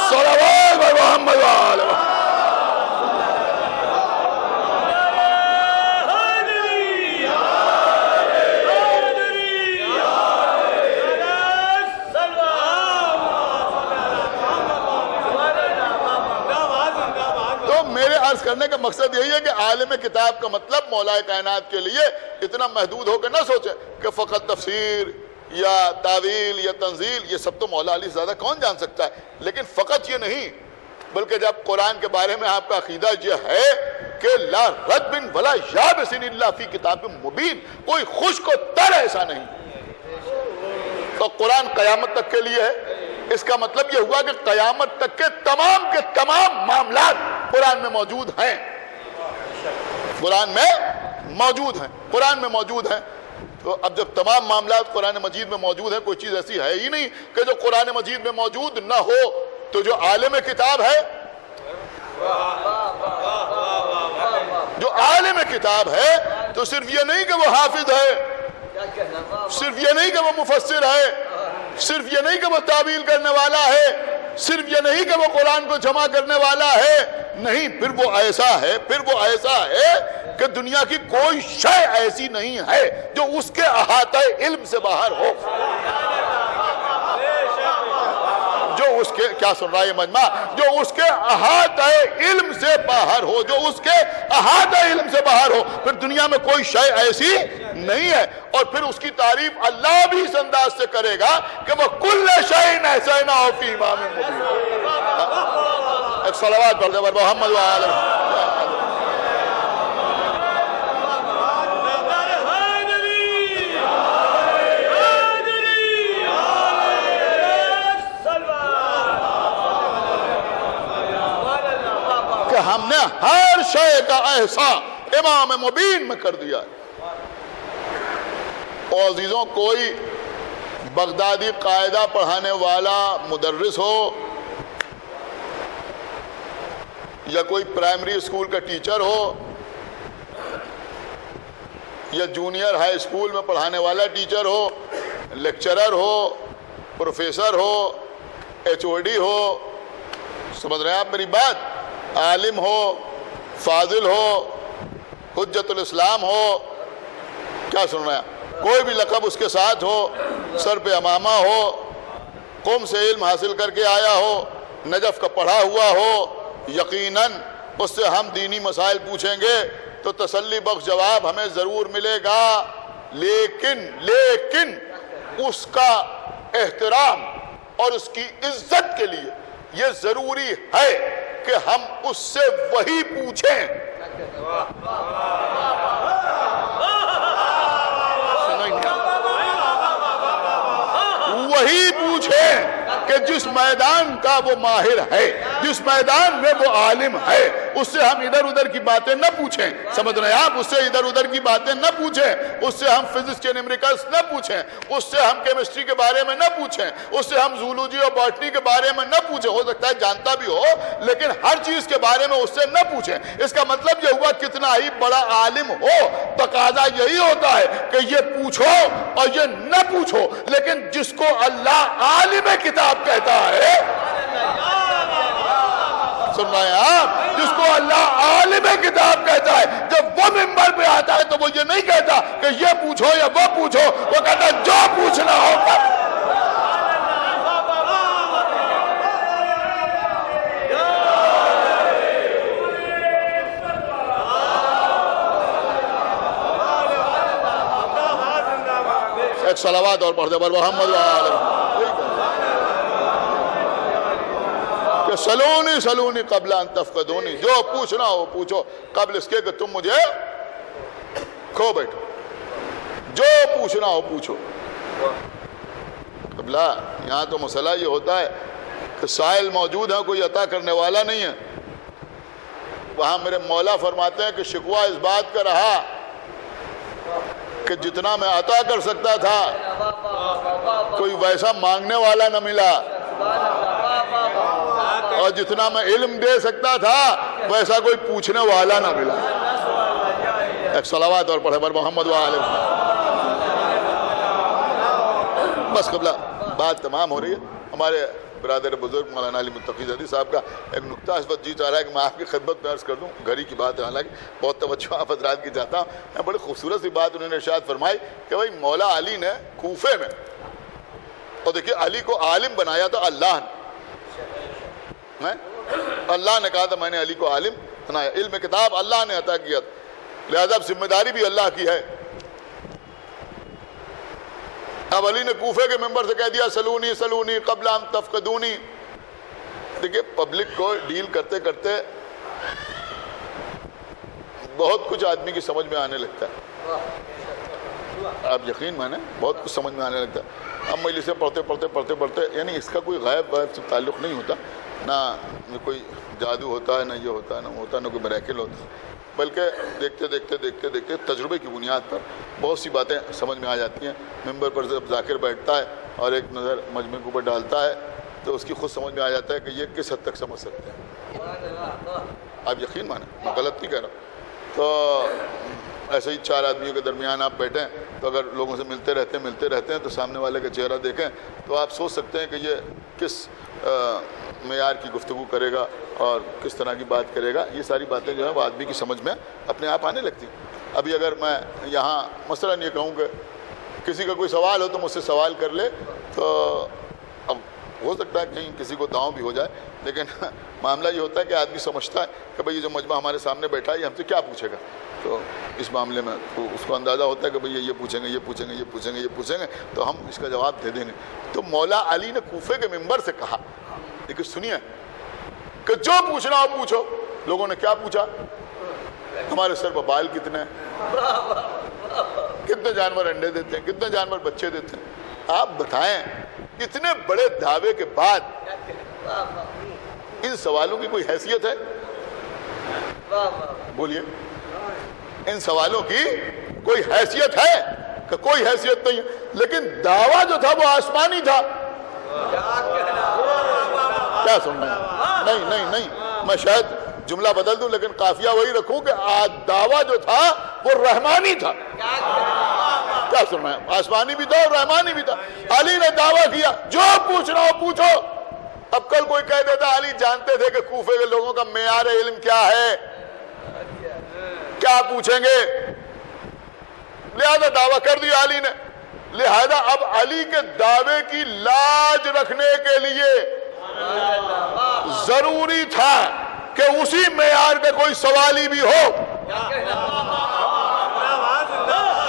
صلوات بر محمد وعلی محمد. عرض کرنے کا مقصد یہی ہے کہ عالم کتاب کا مطلب مولا کائنات کے لیے اتنا محدود ہو کے نہ سوچے کہ فقط تفسیر یا تعویل یا تنزیل یہ سب تو مولا علی زیادہ کون جان سکتا ہے. لیکن فقط یہ نہیں, بلکہ جب قرآن کے بارے میں آپ کا عقیدہ یہ ہے کہ لا رد بن ولا یابس الا فی کتاب مبین, کوئی خشک و تر ایسا نہیں, تو قرآن قیامت تک کے لیے ہے. اس کا مطلب یہ ہوا کہ قیامت تک کے تمام معاملات قرآن میں موجود ہیں, قرآن میں موجود ہیں. تو اب جب تمام معاملات قرآن مجید میں موجود ہیں, کوئی چیز ایسی ہے ہی نہیں کہ جو قرآن مجید میں موجود نہ ہو. تو جو عالم کتاب ہے, جو عالم کتاب ہے تو صرف یہ نہیں کہ وہ حافظ ہے, صرف یہ نہیں کہ وہ مفسر ہے, صرف یہ نہیں کہ وہ تعویل کرنے والا ہے, صرف یہ نہیں کہ وہ قرآن کو جمع کرنے والا ہے. نہیں, پھر وہ ایسا ہے کہ دنیا کی کوئی شے ایسی نہیں ہے جو اس کے احاطہ علم سے باہر ہو, جو اس کے کیا سن رہا ہے یہ مجمع, جو اس کے احاطہ علم سے باہر ہو, جو اس کے احاطہ علم سے باہر ہو. پھر دنیا میں کوئی شے ایسی نہیں ہے. اور پھر اس کی تعریف اللہ بھی اس انداز سے کرے گا کہ وہ کل شیء احصیناہ فی امام مبین. ایک صلوات پڑھ دے بر محمد وعلی کہ ہم نے ہر شے کا احصاء امام مبین میں کر دیا ہے. اور عزیزوں, کوئی بغدادی قاعدہ پڑھانے والا مدرس ہو یا کوئی پرائمری اسکول کا ٹیچر ہو یا جونیئر ہائی اسکول میں پڑھانے والا ٹیچر ہو, لیکچرر ہو, پروفیسر ہو, ایچ او ڈی ہو, سمجھ رہے ہیں آپ میری بات, عالم ہو, فاضل ہو, حجت الاسلام ہو, کیا سن رہے ہیں, کوئی بھی لقب اس کے ساتھ ہو, سر پہ امامہ ہو, قوم سے علم حاصل کر کے آیا ہو, نجف کا پڑھا ہوا ہو, یقیناً اس سے ہم دینی مسائل پوچھیں گے تو تسلی بخش جواب ہمیں ضرور ملے گا. لیکن اس کا احترام اور اس کی عزت کے لیے یہ ضروری ہے کہ ہم اس سے وہی پوچھیں, وہی پوچھیں کہ جس میدان کا وہ ماہر ہے, جس میدان میں وہ عالم ہے, اس سے ہم ادھر ادھر کی باتیں نہ پوچھیں. سمجھ رہے ہیں آپ, اس سے ادھر ادھر کی باتیں نہ پوچھیں, اس سے ہم فزکس کے نیومیریکلز نہ پوچھیں, اس سے ہم کیمسٹری کے بارے میں نہ پوچھیں, اس سے ہم زولوجی اور باٹنی کے بارے میں نہ پوچھیں. ہو سکتا ہے جانتا بھی ہو لیکن ہر چیز کے بارے میں اس سے نہ پوچھیں. اس کا مطلب یہ ہوا کتنا ہی بڑا عالم ہو, تقاضا یہی ہوتا ہے کہ یہ پوچھو اور یہ نہ پوچھو. لیکن جس کو اللہ عالم کتاب کہتا ہے, سن رہے ہیں آپ, جس کو اللہ عالم کتاب کہتا ہے, جب وہ منبر پہ آتا ہے تو وہ یہ نہیں کہتا کہ یہ پوچھو یا وہ پوچھو, وہ کہتا ہے جو پوچھنا ہو. ایک صلوات اور پڑھ دے بر محمد کہ سلونی سلونی قبل ان تفقدونی، جو پوچھنا ہو پوچھو قبل اس کے کہ تم مجھے کھو بیٹھو، جو پوچھنا ہو پوچھو۔ قبلہ یہاں تو مسئلہ یہ ہوتا ہے کہ سائل موجود ہے، کوئی عطا کرنے والا نہیں ہے۔ وہاں میرے مولا فرماتے ہیں کہ شکوہ اس بات کا رہا کہ جتنا میں عطا کر سکتا تھا کوئی ویسا مانگنے والا نہ ملا، اور جتنا میں علم دے سکتا تھا ویسا کوئی پوچھنے والا نہ ملا۔ ایک صلوات اور پڑھے بر محمد وآلہ۔ بس قبلہ بات تمام ہو رہی ہے۔ ہمارے برادر بزرگ مولانا علی متقی زیدی صاحب کا ایک نکتہ اس وقت جی چاہ رہا ہے کہ میں آپ کی خدمت میں عرض کر دوں، گھر ہی کی بات ہے، حالانکہ بہت توجہ آپ حضرات کی چاہتا ہوں۔ بڑی خوبصورت سی بات انہوں نے ارشاد فرمائی کہ بھائی مولا علی نے کوفے میں، اور دیکھیے علی کو عالم بنایا تو اللہ نے، اللہ نے کہا تھا میں نے علی کو عالم بنایا، علم کتاب اللہ نے عطا کیا، لہذا ذمہ داری بھی اللہ کی ہے۔ اب علی نے کوفے کے ممبر سے کہہ دیا سلونی سلونی قبل ان تفقدونی۔ دیکھیں پبلک کو ڈیل کرتے کرتے بہت کچھ آدمی کی سمجھ میں آنے لگتا ہے، آپ یقین مانیں بہت کچھ سمجھ میں آنے لگتا ہے۔ اب مجلسیں پڑھتے یعنی اس کا کوئی غیب سے تعلق نہیں ہوتا، نہ کوئی جادو ہوتا ہے، نہ یہ ہوتا ہے، نہ وہ ہوتا ہے، نہ کوئی میریکل ہوتا ہے، بلکہ دیکھتے تجربے کی بنیاد پر بہت سی باتیں سمجھ میں آ جاتی ہیں۔ ممبر پر جب ذاکر بیٹھتا ہے اور ایک نظر مجمع کے اوپر ڈالتا ہے تو اس کی خود سمجھ میں آ جاتا ہے کہ یہ کس حد تک سمجھ سکتے ہیں۔ آپ یقین مانیں میں غلط نہیں کہہ رہا ہوں۔ تو ایسے ہی چار آدمیوں کے درمیان آپ بیٹھیں تو اگر لوگوں سے ملتے رہتے ہیں تو سامنے والے کا چہرہ دیکھیں تو آپ سوچ سکتے ہیں کہ یہ کس معیار کی گفتگو کرے گا اور کس طرح کی بات کرے گا۔ یہ ساری باتیں جو ہیں وہ آدمی کی سمجھ میں اپنے آپ آنے لگتی ہیں۔ ابھی اگر میں یہاں مثلاً یہ کہوں کہ کسی کا کوئی سوال ہو تو مجھ سے سوال کر لے، تو اب ہو سکتا ہے کہیں کسی کو داؤں بھی ہو جائے، لیکن معاملہ یہ ہوتا ہے کہ آدمی سمجھتا ہے کہ بھئی یہ جو مجمع ہمارے سامنے بیٹھا ہے یہ ہم سے کیا پوچھے گا، تو اس معاملے میں تو اس کو اندازہ ہوتا ہے کہ بھئی یہ پوچھیں گے تو ہم اس کا جواب دے دیں گے۔ تو مولا علی نے کوفے کے ممبر سے کہا، لیکن سنیے کہ جو پوچھنا ہو پوچھو۔ لوگوں نے کیا پوچھا؟ ہمارے سر پر بال کتنے ہیں، کتنے جانور انڈے دیتے ہیں، کتنے جانور بچے دیتے ہیں۔ آپ بتائیں اتنے بڑے دعوے کے بعد ان سوالوں کی کوئی حیثیت ہے؟ بولیے، ان سوالوں کی کوئی حیثیت ہے؟ کہ کوئی حیثیت نہیں ہے۔ لیکن دعویٰ جو تھا وہ آسمانی تھا۔ کیا سن رہے ہیں؟ نہیں میں شاید جملہ بدل دوں لیکن قافیہ وہی رکھوں کہ دعویٰ جو تھا وہ رحمانی تھا۔ کیا سن رہے ہیں؟ آسمانی بھی تھا اور رحمانی بھی تھا۔ علی نے دعویٰ کیا جو پوچھنا ہو پوچھو۔ اب کل کوئی کہہ دیتا علی جانتے تھے کہ کوفے کے لوگوں کا معیار علم کیا ہے، کیا پوچھیں گے، لہذا دعویٰ کر دیا علی نے۔ لہذا اب علی کے دعوے کی لاج رکھنے کے لیے ضروری تھا کہ اسی معیار کا کوئی سوالی بھی ہو۔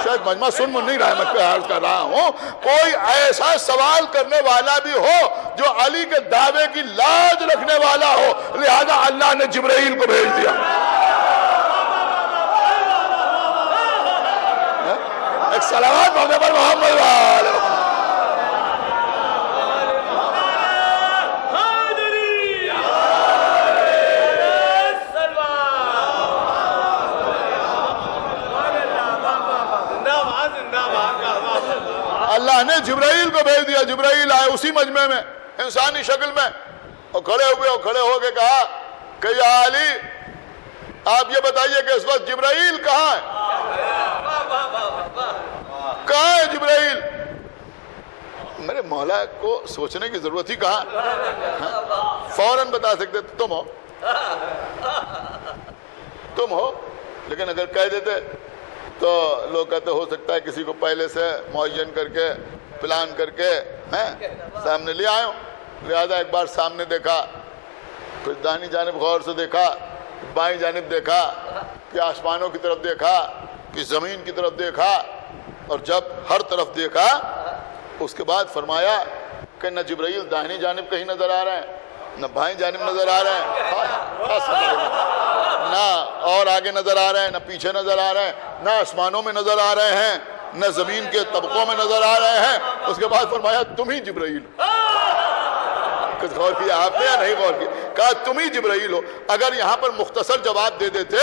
شاید مجمع سن نہیں رہا ہے، میں عرض کر رہا ہوں کوئی ایسا سوال کرنے والا بھی ہو جو علی کے دعوے کی لاج رکھنے والا ہو، لہذا اللہ نے جبرائیل کو بھیج دیا۔ ایک صلوات پڑھنے پر محمد وآلہ۔ اللہ نے جبرائیل کو بھیج دیا۔ جبرائیل آئے اسی مجمع میں انسانی شکل میں اور کھڑے ہو کے کہا کہ یا علی آپ یہ بتائیے کہ اس وقت جبرائیل کہاں ہے؟ کہاں ہے جبرائیل؟ میرے مولا کو سوچنے کی ضرورت ہی کہاں، فوراً بتا سکتے تم ہو، لیکن اگر کہہ دیتے تو لوگ کہتے ہو سکتا ہے کسی کو پہلے سے معین کر کے پلان کر کے سامنے لے آئے ہوں۔ لہذا ایک بار سامنے دیکھا، پھر دائیں جانب غور سے دیکھا، بائیں جانب دیکھا، کہ آسمانوں کی طرف دیکھا، کہ زمین کی طرف دیکھا، اور جب ہر طرف دیکھا اس کے بعد فرمایا کہ نہ جبرائیل داہنی جانب کہیں نظر آ رہے ہیں، نہ بائیں جانب نظر آ رہے ہیں، نہ اور آگے نظر آ رہے ہیں، نہ پیچھے نظر آ رہے ہیں، نہ آسمانوں میں نظر آ رہے ہیں، نہ زمین کے طبقوں میں نظر آ رہے ہیں۔ اس کے بعد فرمایا تم ہی جبرائیل ہو۔ کچھ غور کیا آپ نے یا نہیں غور کیا؟ کہا تم ہی جبرائیل ہو۔ اگر یہاں پر مختصر جواب دے دیتے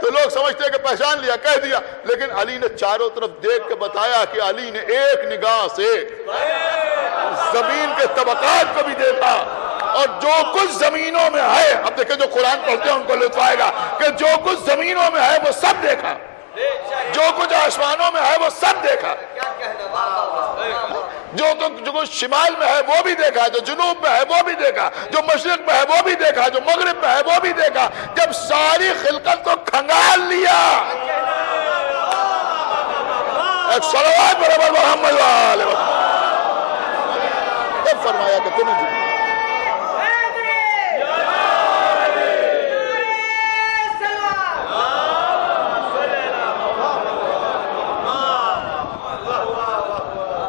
تو لوگ سمجھتے کہ پہچان لیا، کہہ دیا، لیکن علی نے چاروں طرف دیکھ کے بتایا کہ علی نے ایک نگاہ سے زمین کے طبقات کو بھی دیکھا، اور جو کچھ زمینوں میں ہے، اب دیکھیں جو قرآن پڑھتے ہیں ان کو لطف آئے گا کہ جو کچھ زمینوں میں ہے وہ سب دیکھا، جو کچھ آسمانوں میں ہے وہ سب دیکھا، جو کچھ شمال میں ہے وہ بھی دیکھا، جو جنوب میں ہے وہ بھی دیکھا، جو مشرق میں ہے وہ بھی دیکھا، جو مغرب میں ہے وہ بھی دیکھا۔ جب ساری خلقت کو کھنگال لیا، ایک صلوات برابر محمد وآلہ وسلم، تب فرمایا کہ تم ہی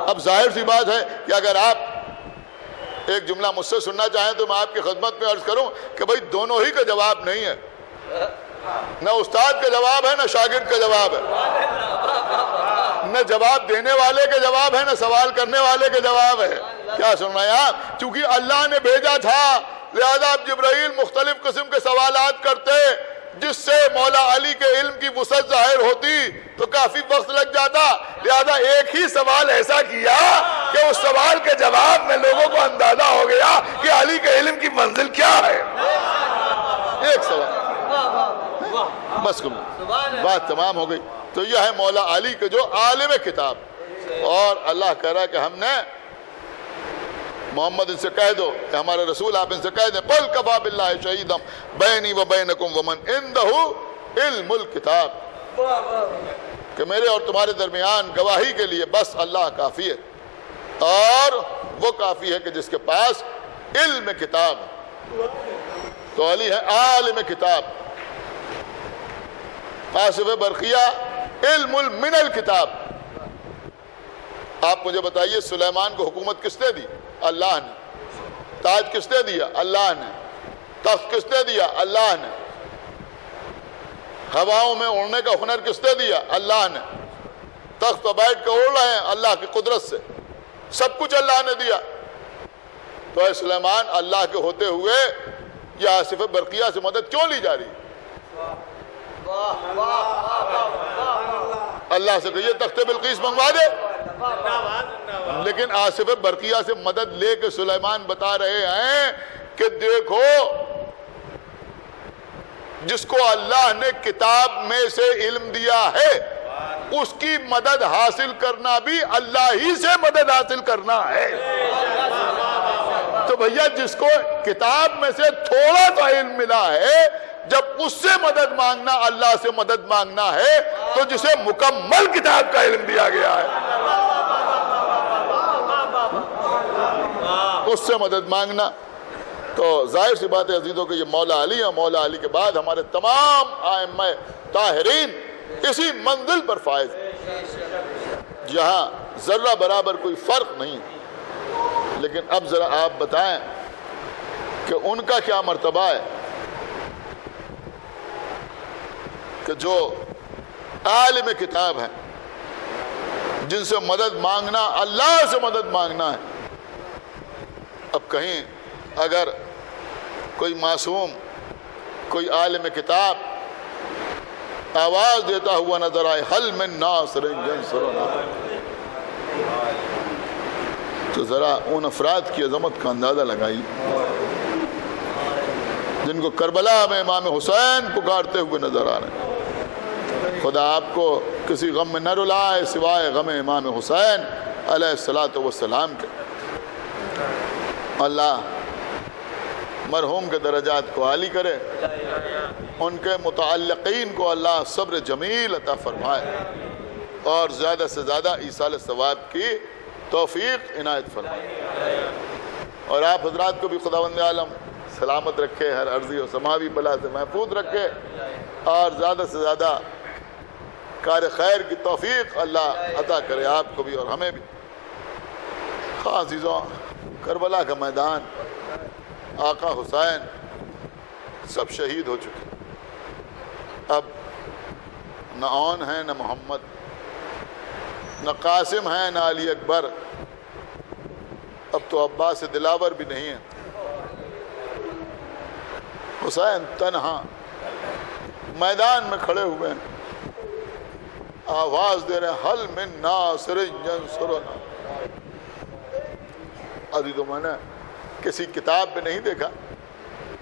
اب ظاہر سی بات ہے کہ اگر آپ ایک جملہ مجھ سے سننا چاہیں تو میں آپ کی خدمت میں عرض کروں کہ بھئی دونوں ہی کا جواب نہیں ہے، نہ استاد کا جواب ہے نہ شاگرد کا جواب ہے، نہ جواب دینے والے کا جواب ہے نہ سوال کرنے والے کا جواب ہے۔ کیا سننا ہے آپ؟ چونکہ اللہ نے بھیجا تھا لہذا اب جبرائیل مختلف قسم کے سوالات کرتے، جس سے مولا علی کے علم کی وسعت ظاہر ہوتی تو کافی وقت لگ جاتا، لہذا ایک ہی سوال ایسا کیا کہ اس سوال کے جواب میں لوگوں کو اندازہ ہو گیا کہ علی کے علم کی منزل کیا ہے۔ ایک سوال بس بات تمام ہو گئی۔ تو یہ ہے مولا علی کے جو عالم کتاب، اور اللہ کہہ رہا ہے کہ ہم نے محمد ان سے کہہ دو کہ ہمارے رسول آپ ان سے کہہ دیں قل کفی باللہ شہیدا بینی و بینکم ومن عندہ علم الکتاب، کہ میرے اور تمہارے درمیان گواہی کے لیے بس اللہ کافی ہے، اور وہ کافی ہے کہ جس کے پاس علم کتاب۔ تو علی ہے عالم کتاب، آصف برقیہ علم من الکتاب۔ آپ مجھے بتائیے سلیمان کو حکومت کس نے دی؟ اللہ نے۔ تاج کس نے دیا؟ اللہ نے۔ تخت کس نے دیا؟ اللہ نے۔ ہواؤں میں اڑنے کا ہنر کس نے دیا؟ اللہ نے۔ تخت پر بیٹھ کے اڑ رہے ہیں اللہ کی قدرت سے، سب کچھ اللہ نے دیا۔ تو اے سلیمان، اللہ کے ہوتے ہوئے یہ آصف برقیہ سے مدد کیوں لی جا رہی؟ اللہ سے کہیے تخت بلقیس منگوا دے، لیکن آصف برقیہ سے مدد لے کے سلیمان بتا رہے ہیں کہ دیکھو جس کو اللہ نے کتاب میں سے علم دیا ہے اس کی مدد حاصل کرنا بھی اللہ ہی سے مدد حاصل کرنا ہے۔ تو بھیا جس کو کتاب میں سے تھوڑا سا علم ملا ہے، جب اس سے مدد مانگنا اللہ سے مدد مانگنا ہے تو جسے مکمل کتاب کا علم دیا گیا ہے اس سے مدد مانگنا۔ تو ظاہر سی بات ہے عزیزوں کہ یہ مولا علی ہے، مولا علی کے بعد ہمارے تمام ائمہ طاہرین اسی منزل پر فائز، جہاں ذرہ برابر کوئی فرق نہیں۔ لیکن اب ذرا آپ بتائیں کہ ان کا کیا مرتبہ ہے کہ جو عالم کتاب ہیں، جن سے مدد مانگنا اللہ سے مدد مانگنا ہے۔ اب کہیں اگر کوئی معصوم، کوئی عالم کتاب آواز دیتا ہوا نظر آئے حل من ناصر ینصرنا، تو ذرا ان افراد کی عظمت کا اندازہ لگائی جن کو کربلا میں امام حسین پکارتے ہوئے نظر آ رہے ہیں۔ خدا آپ کو کسی غم میں نہ رلائے سوائے غم امام حسین علیہ الصلاۃ والسلام کے۔ اللہ مرحوم کے درجات کو عالی کرے، ان کے متعلقین کو اللہ صبر جمیل عطا فرمائے، اور زیادہ سے زیادہ ایصال ثواب کی توفیق عنایت فرمائے، اور آپ حضرات کو بھی خداوند عالم سلامت رکھے، ہر عرضی و سماوی بلا سے محفوظ رکھے، اور زیادہ سے زیادہ کار خیر کی توفیق اللہ عطا کرے آپ کو بھی اور ہمیں بھی۔ ہاں عزیزوں، کربلا کا میدان، آقا حسین سب شہید ہو چکے، اب نہ اون ہے نہ محمد، نہ قاسم ہے نہ علی اکبر، اب تو عباس دلاور بھی نہیں ہے۔ حسین تنہا میدان میں کھڑے ہوئے ہیں، آواز دے رہے ہیں حل من ناصر ینصرنا۔ عزیزوں، میں نے کسی کتاب پہ نہیں دیکھا،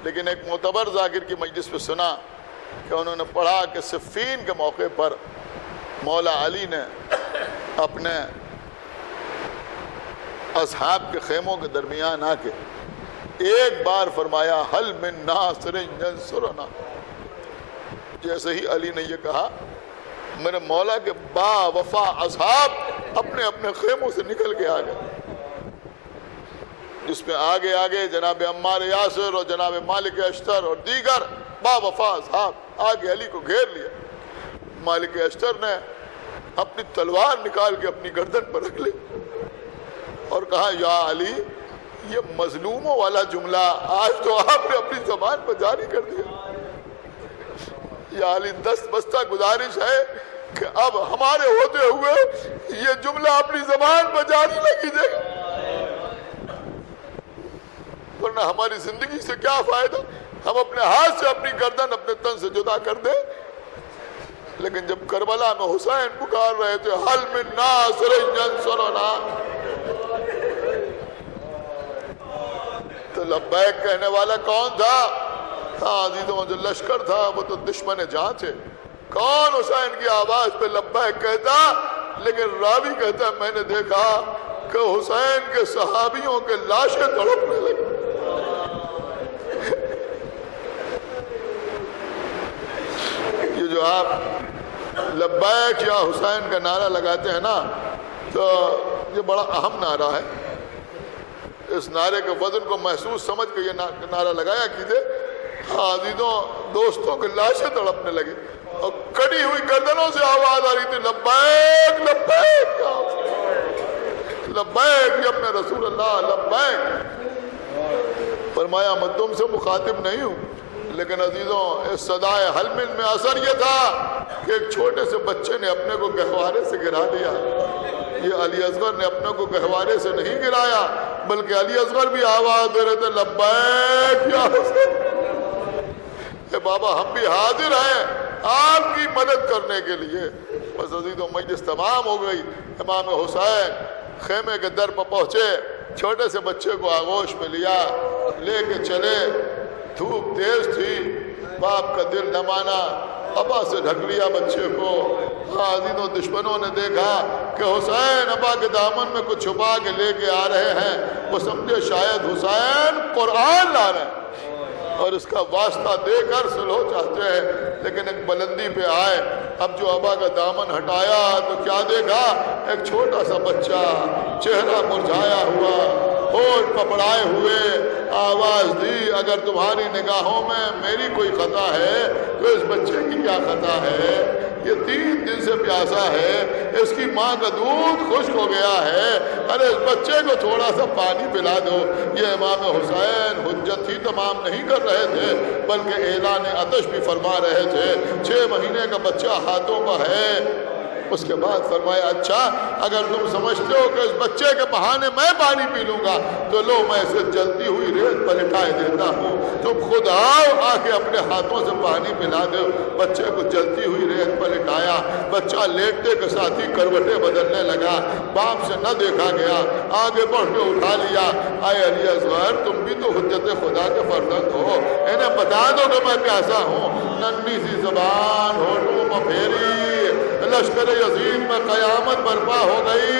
لیکن ایک معتبر ذاکر کی مجلس پہ سنا کہ انہوں نے پڑھا کہ صفین کے موقع پر مولا علی نے اپنے اصحاب کے خیموں کے درمیان آ کے ایک بار فرمایا حل من ناصر ینصرنا۔ جیسے ہی علی نے یہ کہا، میرے مولا کے با وفا اصحاب اپنے اپنے خیموں سے نکل کے آ گئے، جس میں آگے آگے جناب عمار یاسر اور جناب مالک اشتر اور دیگر با وفا اصحاب آگے علی کو گھیر لیا۔ مالک اشتر نے اپنی تلوار نکال کے اپنی گردن پر رکھ لی اور کہا یا علی، یہ مظلوموں والا جملہ آج تو آپ نے اپنی زبان پر جاری کر دیا۔ یا علی، دست بستہ گزارش ہے کہ اب ہمارے ہوتے ہوئے یہ جملہ اپنی زبان پر جاری نہ کیجیے، ورنہ ہماری زندگی سے کیا فائدہ؟ ہم اپنے ہاتھ سے اپنی گردن اپنے تن سے جدا کر دیں۔ لیکن جب کربلا میں حسین پکار رہے تھے حل من ناصر ینصرنا، تو لبیک کہنے والا کون تھا؟ ہاں عزیزوں، جو لشکر تھا وہ تو دشمن جہاں تھے۔ کون حسین کی آواز پہ لبیک کہتا؟ لیکن راوی کہتا ہے میں نے دیکھا کہ حسین کے صحابیوں کے لاشیں تڑپنے لگی۔ یہ جو آپ لبیک یا حسین کا نعرہ لگاتے ہیں نا، تو یہ بڑا اہم نعرہ ہے۔ اس نعرے کے وزن کو محسوس سمجھ کے یہ نعرہ لگایا کیجئے۔ ہاں عزیزوں، دوستوں کے لاشیں تڑپنے لگے اور کڑی ہوئی گردنوں سے آواز آ رہی تھی لبیک لبیک لبیک یا اپنے رسول اللہ لبیک۔ فرمایا میں تم سے مخاطب نہیں ہوں، لیکن عزیزوں اس صدائے حل من میں اثر یہ تھا کہ ایک چھوٹے سے بچے نے اپنے کو گہوارے سے گرا دیا۔ یہ علی اصغر نے اپنے کو گہوارے سے نہیں گرایا، بلکہ علی اصغر بھی آواز دے رہے تھے لبیک یا حسین۔ اے بابا، ہم بھی حاضر ہیں آپ کی مدد کرنے کے لیے۔ بس عزیزوں، مجلس تمام ہو گئی۔ امام حسین خیمے کے در پر پہنچے، چھوٹے سے بچے کو آغوش میں لیا، لے کے چلے۔ دھوپ تیز تھی، باپ کا دل نہ مانا، ابا سے ڈھک لیا بچے کو۔ ہاں عزیزوں، دشمنوں نے دیکھا کہ حسین ابا کے دامن میں کچھ چھپا کے لے کے آ رہے ہیں، وہ سمجھے شاید حسین قرآن لا رہے ہیں اور اس کا واسطہ دے کر صلح چاہتے ہیں۔ لیکن ایک بلندی پہ آئے، اب جو ابا کا دامن ہٹایا تو کیا دیکھا؟ ایک چھوٹا سا بچہ، چہرہ مرجھایا ہوا، ہونٹ پپڑائے ہوئے، آواز دی اگر تمہاری نگاہوں میں میری کوئی خطا ہے تو اس بچے کی کیا خطا ہے؟ یہ 3 دن سے پیاسا ہے، اس کی ماں کا دودھ خشک ہو گیا ہے، ارے اس بچے کو تھوڑا سا پانی پلا دو۔ یہ امام حسین حجت ہی تمام نہیں کر رہے تھے، بلکہ اعلان عطش بھی فرما رہے تھے۔ 6 مہینے کا بچہ ہاتھوں کا ہے۔ اس کے بعد فرمایا اچھا اگر تم سمجھتے ہو کہ اس بچے کے بہانے میں پانی پی لوں گا تو لو میں اسے جلتی ہوئی ریت پر لٹائے دیتا ہوں، تم خود آؤ آ کے اپنے ہاتھوں سے پانی پلا دو۔ بچے کو جلتی ہوئی ریت پر لٹایا، بچہ لیٹتے کے ساتھ ہی کروٹیں بدلنے لگا، باپ سے نہ دیکھا گیا، آگے بڑھ کے اٹھا لیا۔ آئے علی اصغر، تم بھی تو حجت خدا کے فرزند ہو، انہیں بتا دو کہ میں پیاسا ہوں۔ ننھی سی زبان ہونٹوں میں پھیری، لشکر یزید میں قیامت برپا ہو گئی۔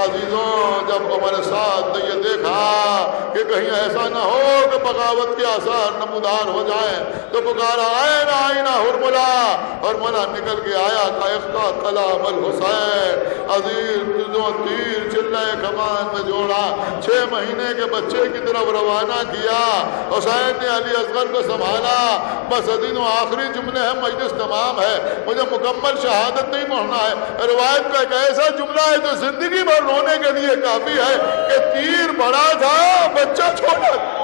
عزیزوں، جب عمر سعد نے یہ دیکھا کہ کہیں ایسا نہ ہو کہ بغاوت کے آثار نمودار ہو جائیں تو پکارا آئینہ آئینہ ہرملا، ہرملا نکل کے آیا کائفتہ کلام الحسین۔ عزیز تیر چلے کمان میں جوڑا، 6 مہینے کے بچے کی طرف روانہ کیا۔ حسین نے علی اصغر کو سنبھالا۔ بس عزیزوں، آخری جملے ہیں، مجلس تمام ہے، مجھے مکمل شہادت نہیں پڑھنا ہے۔ روایت کا ایک ایسا جملہ ہے جو زندگی بھر رونے کے لیے کافی ہے کہ تیر بڑا تھا بچہ چھوٹا تھا۔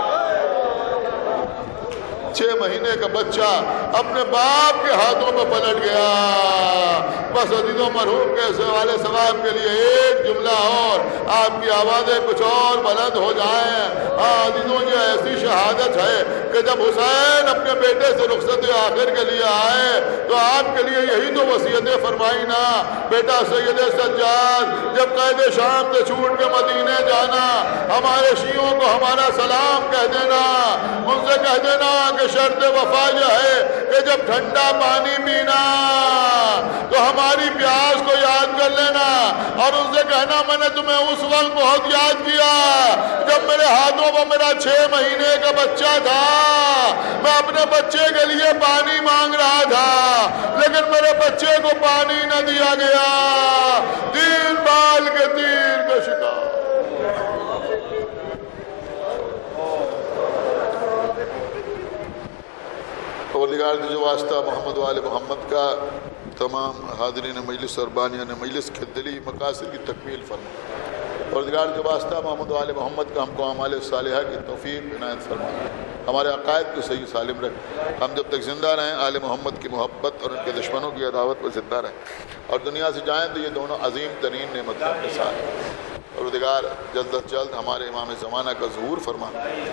6 مہینے کا بچہ اپنے باپ کے ہاتھوں میں پلٹ گیا۔ بس عزیزوں مرحوم کے سوال ثواب کے لیے ایک جملہ اور، آپ کی آوازیں کچھ اور بلند ہو جائیں۔ عزیزوں یہ ایسی شہادت ہے کہ جب حسین اپنے بیٹے سے رخصت آخر کے لیے آئے تو آپ کے لیے یہی تو وصیتیں فرمائی نا، بیٹا سید سجاد جب قید شام سے چھوٹ کے مدینے جانا، ہمارے شیعوں کو ہمارا سلام کہہ دینا، ان سے کہہ دینا کہ شرط وفا یہ ہے کہ جب ٹھنڈا پانی پینا تو ہماری پیاس کو یاد کر لینا، اور ان سے کہنا میں نے تمہیں اس وقت بہت یاد کیا جب میرے ہاتھوں میں میرا 6 مہینے کا بچہ تھا، میں اپنے بچے کے لیے پانی مانگ رہا تھا لیکن میرے بچے کو پانی نہ دیا گیا، تین بال کے تیر کا شکار۔ پروردگار نے جو واسطہ محمد و آل محمد کا تمام حاضرین مجلس اور بانیان مجلس کے دلی مقاصد کی تکمیل فرما، پروردگار جو واسطہ محمد و آل محمد کا ہم کو اعمال صالحہ کی توفیق عنایت فرما، ہمارے عقائد کو صحیح سالم رکھ، ہم جب تک زندہ رہیں آل محمد کی محبت اور ان کے دشمنوں کی عداوت پر زندہ رہیں، اور دنیا سے جائیں تو یہ دونوں عظیم ترین نعمتوں کے ساتھ۔ پروردگار جلد از جلد ہمارے امام زمانہ کا ظہور فرما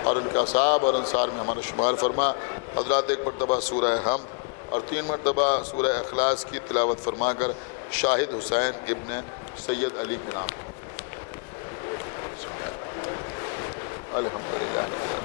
اور ان کے اصحاب اور انصار میں ہمارا شمار فرما۔ حضرات ایک مرتبہ سورہ حمد اور 3 مرتبہ سورہ اخلاص کی تلاوت فرما کر شاہد حسین ابن سید علی کے نام الحمدللہ۔